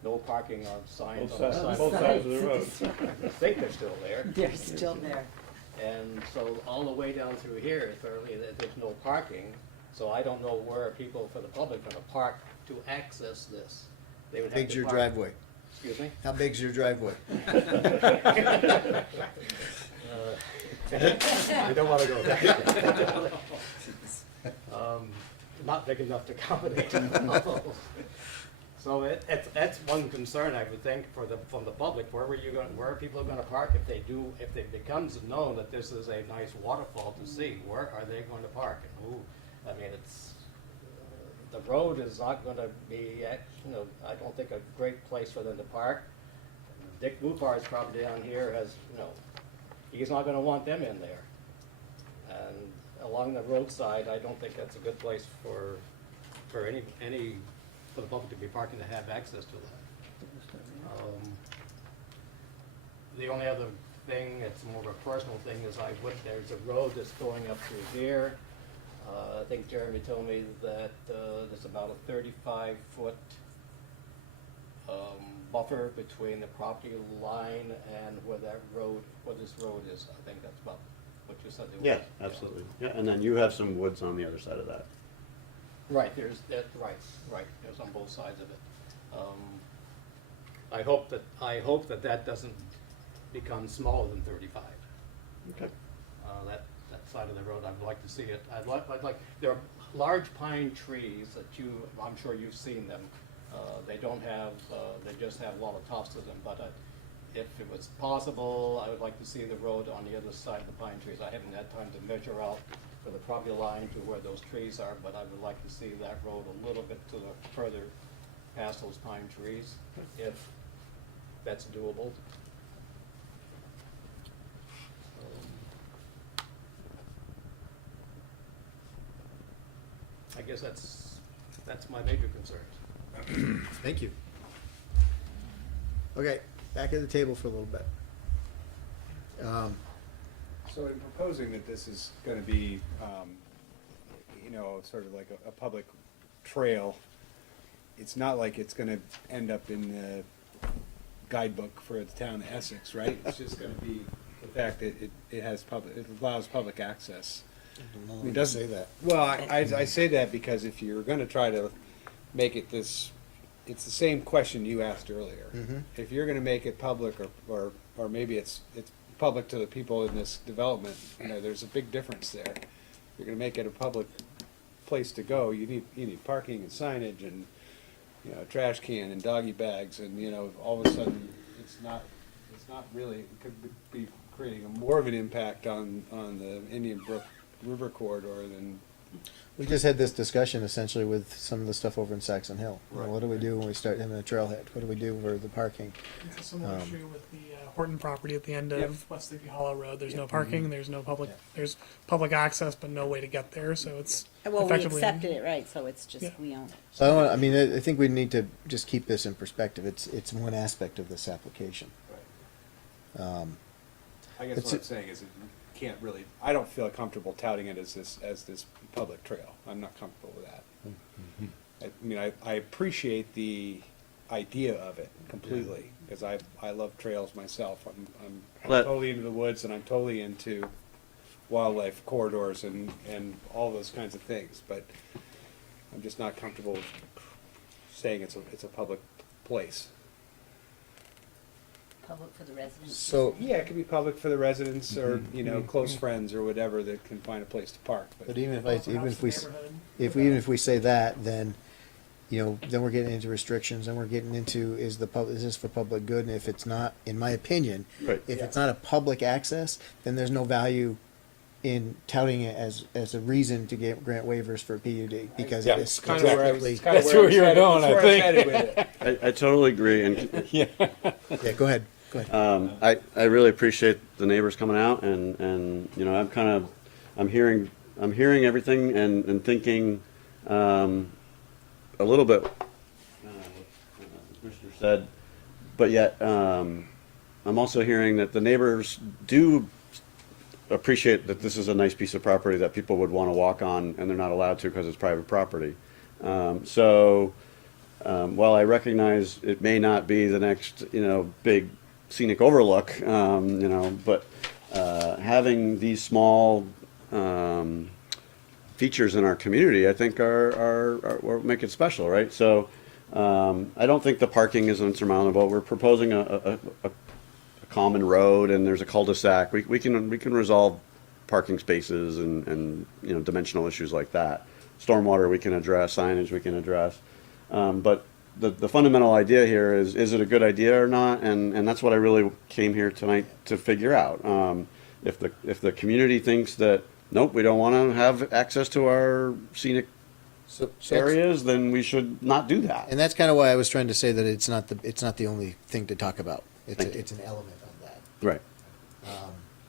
no parking on signs on the Both sides of the road. I think they're still there. They're still there. And so all the way down through here, apparently there's no parking. So I don't know where people for the public gonna park to access this. They would have Big's to your park- driveway? Excuse me? How big's your driveway? I don't wanna go there. Not big enough to accommodate them all. So that's one concern, I would think, from the public, where are people gonna park if it becomes known that this is a nice waterfall to see, where are they going to park? And I mean, the road is not gonna be, I don't think a great place for them to park. Dick Bupar's property down here has, he's not gonna want them in there. And along the roadside, I don't think that's a good place for for the public to be parking to have access to that. The only other thing, it's more of a personal thing, is there's a road that's going up through here. I think Jeremy told me that there's about a 35-foot buffer between the property line and where this road is. I think that's about what you said. Yeah, absolutely. Yeah, and then you have some woods on the other side of that. Right, there's on both sides of it. I hope that doesn't become smaller than 35. Okay. That side of the road, I'd like to see it. I'd like, there are large pine trees that I'm sure you've seen them. They don't have, they just have a lot of tops to them, but if it was possible, I would like to see the road on the other side of the pine trees. I haven't had time to measure out for the property line to where those trees are, but I would like to see that road a little bit further past those pine trees, if that's doable. I guess that's my major concerns. Thank you. Okay, back at the table for a little bit. So in proposing that this is gonna be, sort of like a public trail, it's not like it's gonna end up in the guidebook for the town of Essex, right? It's just gonna be the fact that it allows public access. I mean, doesn't say that. Well, I say that because if you're gonna try to make it this, it's the same question you asked earlier. If you're gonna make it public, or maybe it's public to the people in this development, there's a big difference there. If you're gonna make it a public place to go, you need parking and signage and, a trash can and doggy bags, and, all of a sudden, it's not really, it could be creating more of an impact on the Indian Brook River corridor than. We just had this discussion essentially with some of the stuff over in Saxon Hill. What do we do when we start having a trailhead? What do we do for the parking? It's a similar issue with the Horton property at the end of West Sleepy Hollow Road. There's no parking, there's no public, there's public access, but no way to get there, so it's Well, we effectively. accepted it, right, so it's just, Yeah. we own it. So I think we need to just keep this in perspective. It's one aspect of this application. I guess what I'm saying is, you can't really, I don't feel comfortable touting it as this public trail. I'm not comfortable with that. I appreciate the idea of it completely, because I love trails myself. I'm totally into the woods, and I'm totally into wildlife corridors and all those kinds of things, but I'm just not comfortable with saying it's a public place. Public for the residents. So, Yeah, it could be public for the residents, or, close friends or whatever that can find a place to park, but but. even if Also helps the neighborhood. we say that, then, then we're getting into restrictions, and we're getting into, is this for public good? And if it's not, in my opinion, Right. if it's not a public access, then there's no value in touting it as a reason to grant waivers for PUD, because it is It's kind of where I was, exactly. it's kind of That's where I where was you were headed- going, that's I where was think. headed with it. I totally agree, and Yeah, go ahead. I really appreciate the neighbors coming out, and I'm hearing everything and thinking a little bit what the commissioner said, but yet I'm also hearing that the neighbors do appreciate that this is a nice piece of property that people would want to walk on, and they're not allowed to because it's private property. While I recognize it may not be the next big scenic overlook, but having these small features in our community, I think are make it special, right? So I don't think the parking is insurmountable. We're proposing a common road, and there's a cul-de-sac. We can resolve parking spaces and you know, dimensional issues like that. Stormwater we can address, signage we can address, but the fundamental idea here is it a good idea or not? And that's what I really came here tonight to figure out. If the community thinks that, nope, we don't want to have access to our scenic So areas, then we should not do that. And that's kind of why I was trying to say that it's not the only thing to talk about. Thank you. It's an element of that. Right.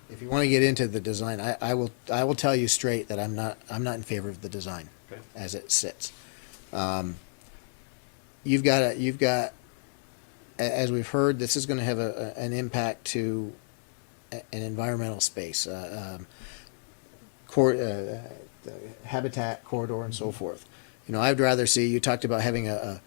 If you want to get into the design, I will tell you straight that I'm not in favor of the design Okay. as it sits. You've got, as we've heard, this is going to have an impact to an environmental space, the habitat corridor and so forth. You know, I'd rather see, you talked about having a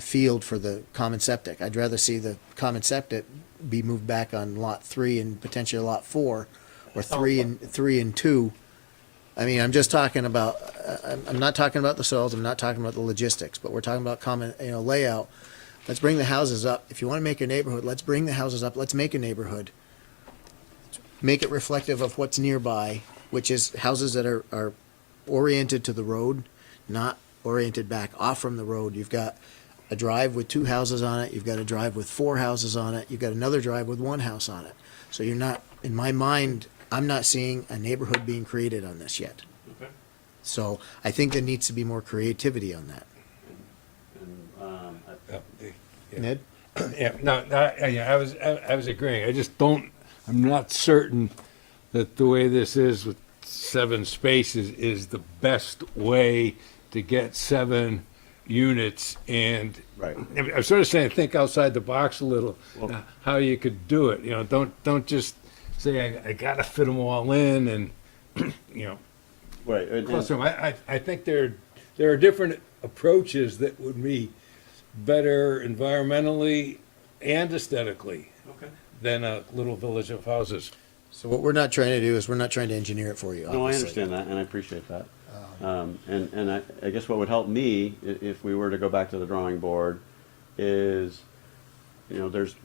field for the common septic. I'd rather see the common septic be moved back on lot 3 and potentially lot 4, or 3 and 2. I mean, I'm just talking about, I'm not talking about the soils, I'm not talking about the logistics, but we're talking about common, you know, layout. Let's bring the houses up. If you want to make a neighborhood, let's bring the houses up. Let's make a neighborhood. Make it reflective of what's nearby, which is houses that are oriented to the road, not oriented back off from the road. You've got a drive with 2 houses on it. You've got a drive with 4 houses on it. You've got another drive with 1 house on it. So you're not, in my mind, I'm not seeing a neighborhood being created on this yet. Okay. So I think there needs to be more creativity on that. Ned? Yeah, no, yeah, I was agreeing. I just don't, I'm not certain that the way this is with 7 spaces is the best way to get 7 units. And Right. I'm sort of saying, think outside the box a little, how you could do it. You know, don't just say, I gotta fit them all in and, you know, Right. cluster 'em. I think there are different approaches that would be better environmentally and aesthetically Okay. than a little village of houses. So what we're not trying to do is we're not trying to engineer it for you. No, I obviously. understand that, and I appreciate that. And I guess what would help me, if we were to go back to the drawing board, is, you know, there's,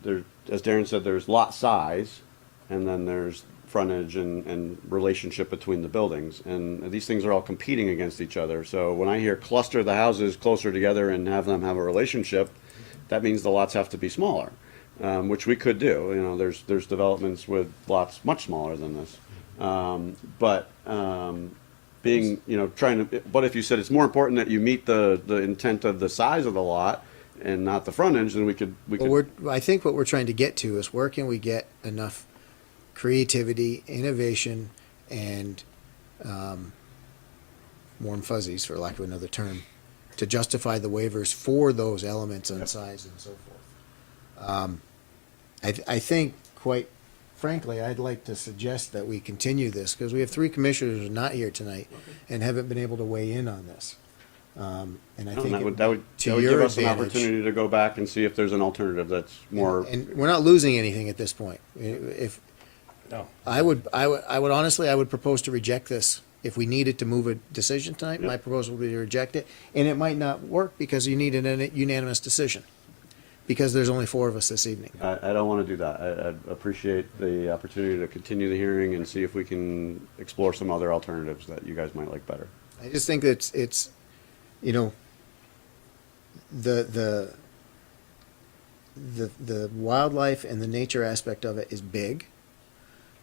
as Darren said, there's lot size, and then there's frontage and relationship between the buildings. And these things are all competing against each other. So when I hear cluster the houses closer together and have them have a relationship, that means the lots have to be smaller, which we could do. You know, there's developments with lots much smaller than this. Being, you know, but if you said it's more important that you meet the intent of the size of the lot and not the frontage, then we could. I think what we're trying to get to is where can we get enough creativity, innovation, and warm fuzzies, for lack of another term, to justify the waivers for those elements on size and so forth. I think, quite frankly, I'd like to suggest that we continue this, because we have 3 commissioners who are not here tonight and haven't been able to weigh in on this. And I think that would to give your us an advantage. opportunity to go back and see if there's an alternative that's more. And we're not losing anything at this point. If No. I would honestly, I would propose to reject this. If we needed to move a decision tonight, my proposal would be to reject it. And it might not work because you need a unanimous decision. Because there's only 4 of us this evening. I don't want to do that. I appreciate the opportunity to continue the hearing and see if we can explore some other alternatives that you guys might like better. I just think that it's, you know, the wildlife and the nature aspect of it is big.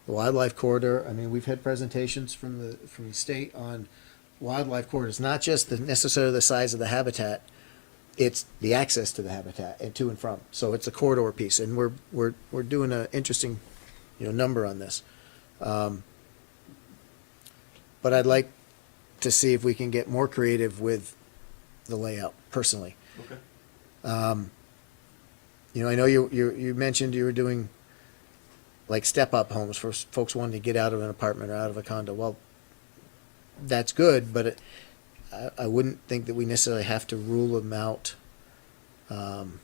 The wildlife corridor, I mean, we've had presentations from the state on wildlife corridors, not just necessarily the size of the habitat, it's the access to the habitat and to and from. So it's a corridor piece, and we're doing an interesting, you know, number on this. But I'd like to see if we can get more creative with the layout personally. Okay. You know, I know you mentioned you were doing like step-up homes for folks wanting to get out of an apartment or out of a condo. Well, that's good, but I wouldn't think that we necessarily have to rule them out. I'm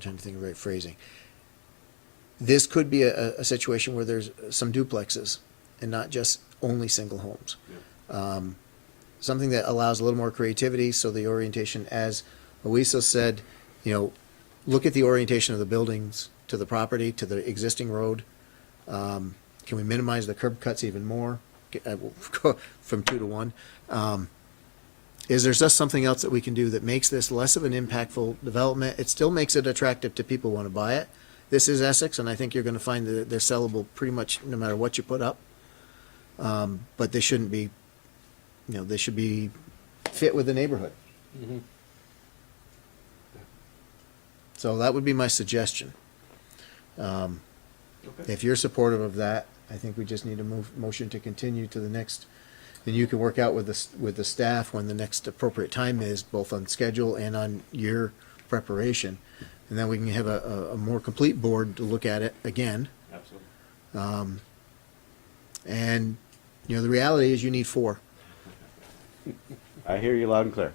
trying to think of the right phrasing. this could be a situation where there's some duplexes and not just only single homes. Something that allows a little more creativity, so the orientation, as Louisa said, look at the orientation of the buildings to the property, to the existing road. Can we minimize the curb cuts even more? From 2 to 1. Is there just something else that we can do that makes this less of an impactful development? It still makes it attractive to people who want to buy it. This is Essex, and I think you're going to find that they're sellable pretty much no matter what you put up. But they shouldn't be, they should be fit with the neighborhood. So that would be my suggestion. If you're supportive of that, I think we just need a motion to continue to the next, and you can work out with the staff when the next appropriate time is, both on schedule and on your preparation. And then we can have a more complete board to look at it again. Absolutely. And, the reality is you need 4. I hear you loud and clear.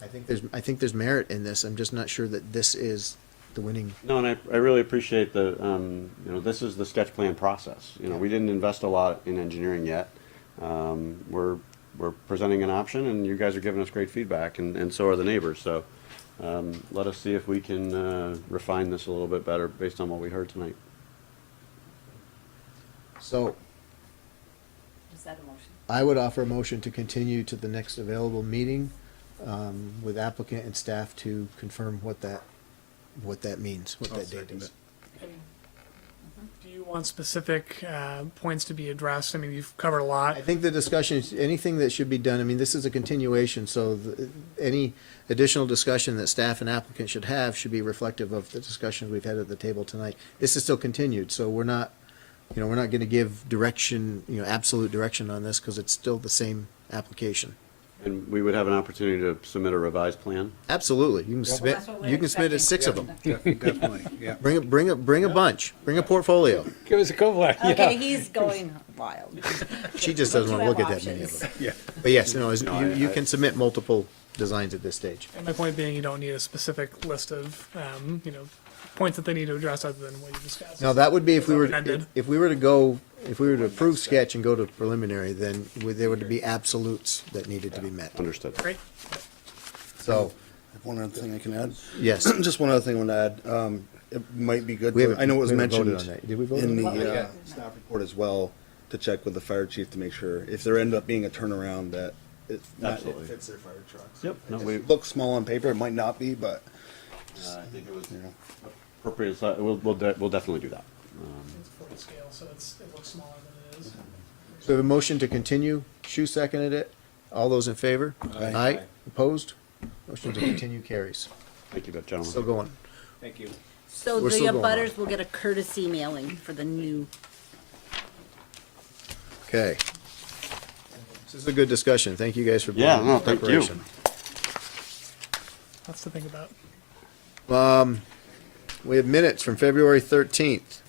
I think there's merit in this. I'm just not sure that this is the winning. No, and I really appreciate the, this is the sketch plan process. We didn't invest a lot in engineering yet. We're presenting an option, and you guys are giving us great feedback, and so are the neighbors. So let us see if we can refine this a little bit better based on what we heard tonight. So Is that a motion? I would offer a motion to continue to the next available meeting with applicant and staff to confirm what that means, what that date is. Do you want specific points to be addressed? I mean, you've covered a lot. I think the discussion, anything that should be done, this is a continuation, so any additional discussion that staff and applicant should have should be reflective of the discussions we've had at the table tonight. This is still continued, so we're not going to give direction, absolute direction on this, because it's still the same application. And we would have an opportunity to submit a revised plan. Absolutely, you can submit, That's what we're you can submit expecting. 6 of them. Definitely, yeah. Bring a bunch, bring a portfolio. Give us a couple, Okay, he's going wild. She just But doesn't you want to look have at that many of options. them. Yeah. But yes, you I- can submit multiple designs at this stage. And my point being, you don't need a specific list of, points that they need to address other than what you discussed. Now, that would be if we were, Open-ended. if we were to approve sketch and go to preliminary, then there would be absolutes that needed to be met. Understood. Great. So, I have one other thing I can add. yes. Just one other thing I want to add. It might be good. We To, haven't- I know it was we haven't voted mentioned on that. Did we vote in on the staff report as well, to check with the fire chief to make sure if there end up being a turnaround that it Absolutely. fits their fire trucks. Yep. No, It we, looks small on paper. It might not be, but I think it was you know. appropriate. So we'll definitely do that. It's full scale, so it looks smaller than it is. So we have a motion to continue. Shu seconded it. All those in favor? Aye. Opposed? Motion to continue carries. Thank you, gentlemen. Still going. Thank you. So We're the still going on. abutters will get a courtesy mailing for the new. Okay. This is a good discussion. Thank you guys for. Yeah, being no, in thank you. preparation. Lots to think about. We have minutes from February 13th.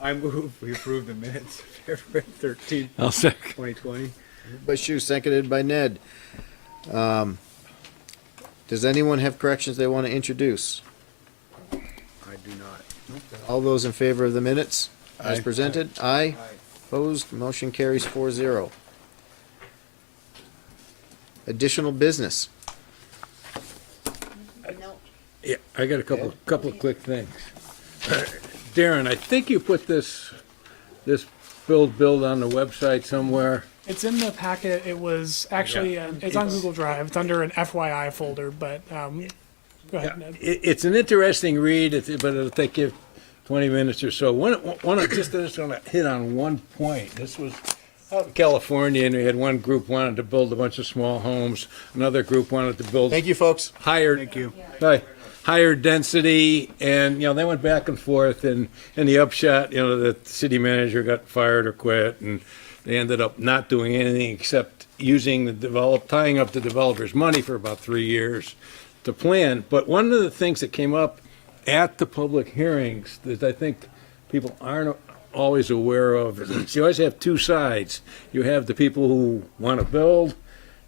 I move we approve the minutes of February 13th, I'll second. 2020. By Shu, seconded by Ned. Does anyone have corrections they want to introduce? I do not. All those in favor of the minutes as Aye. presented? Aye. Opposed? Motion carries 4-0. Additional business. No. Yeah, I got a couple of quick things. Darren, I think you put this build on the website somewhere. It's in the packet. It was actually, it's on Google Drive. It's under an FYI folder, but, go ahead, Ned. It's an interesting read, but it'll take you 20 minutes or so. I just want to hit on one point. This was out in California, and we had one group wanted to build a bunch of small homes. Another group wanted to build Thank you, folks. higher. Thank you. Higher density, and they went back and forth, and in the upshot, the city manager got fired or quit, and they ended up not doing anything except tying up the developer's money for about 3 years to plan. But one of the things that came up at the public hearings that I think people aren't always aware of is you always have two sides. You have the people who want to build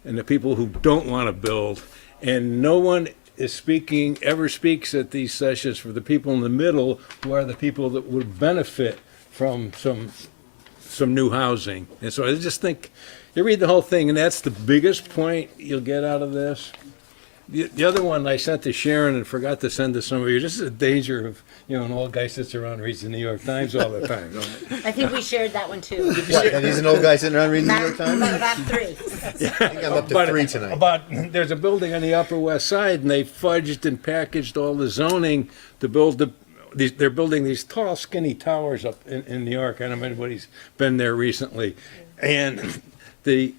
and the people who don't want to build, and no one ever speaks at these sessions for the people in the middle, who are the people that would benefit from some new housing. And so I just think, you read the whole thing, and that's the biggest point you'll get out of this. The other one I sent to Sharon and forgot to send to some of you, this is a danger of, an old guy sits around and reads the New York Times all the time. I think we shared that one too. What, and he's an old guy sitting around reading the New York Times? About three. I think I'm up to 3 tonight. There's a building on the Upper West Side, and they fudged and packaged all the zoning to build they're building these tall, skinny towers up in New York. I don't know if anybody's been there recently. And the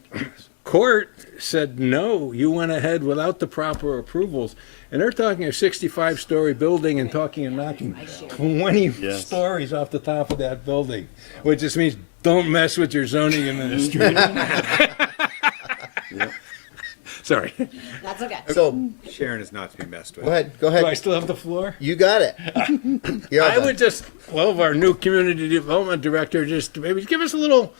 court said, no, you went ahead without the proper approvals. And they're talking a 65-story building and talking and knocking 20 stories off the top of that building, which just means don't mess with your zoning administration. Sorry. That's okay. So, Sharon is not to be messed with. go Do I ahead. still have the floor? You got it. You're all I done. would just love our new community development director just to maybe give us a little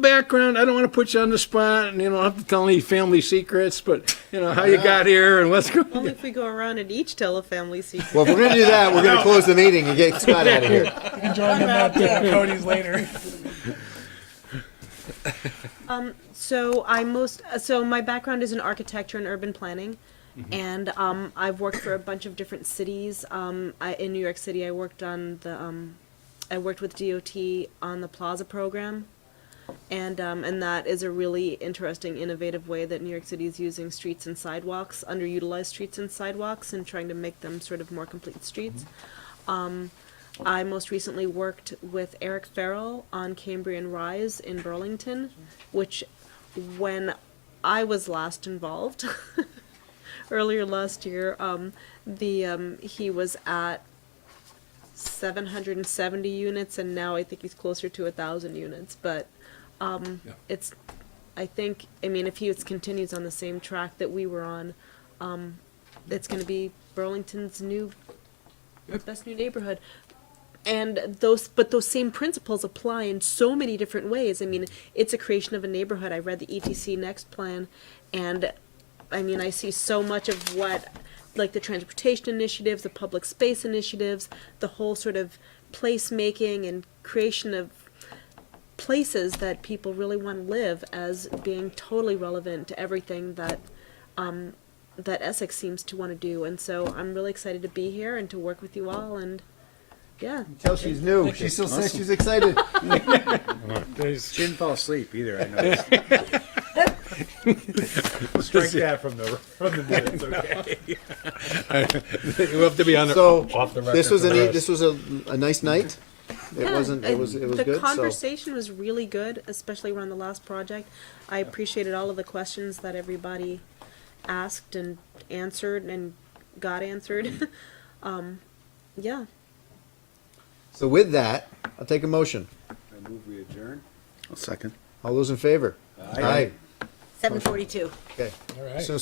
background. I don't want to put you on the spot, and don't have to tell any family secrets, but how you got here and what's going Only if we go around and each tell a family secret. Well, if we're going to do that, we're going to close the meeting and get Scott out of here. You can join them at Cody's later. So my background is in architecture and urban planning, and I've worked for a bunch of different cities. In New York City, I worked with DOT on the Plaza program, and that is a really interesting, innovative way that New York City is using streets and sidewalks, underutilized streets and sidewalks, and trying to make them sort of more complete streets. I most recently worked with Eric Farrell on Cambrian Rise in Burlington, which when I was last involved, earlier last year, he was at 770 units, and now I think he's closer to 1,000 units. But if he continues on the same track that we were on, it's going to be Burlington's best new neighborhood. And those same principles apply in so many different ways. It's a creation of a neighborhood. I read the ETC Next plan, and I see so much of what, like the transportation initiatives, the public space initiatives, the whole sort of placemaking and creation of places that people really want to live as being totally relevant to everything that Essex seems to want to do. And so I'm really excited to be here and to work with you all, and yeah. Tell she's new. She still says she's excited. She didn't fall asleep either, I noticed. Strike that from the minutes, okay? You have to be on off the record. This was for the rest. this was a nice night. It wasn't. It was The good. conversation was really good, especially around the last project. I appreciated all of the questions that everybody asked and answered and got answered. Yeah. So with that, I'll take a motion. I move we adjourn. A second. All those in favor? Aye. 7:42. Okay. All right. So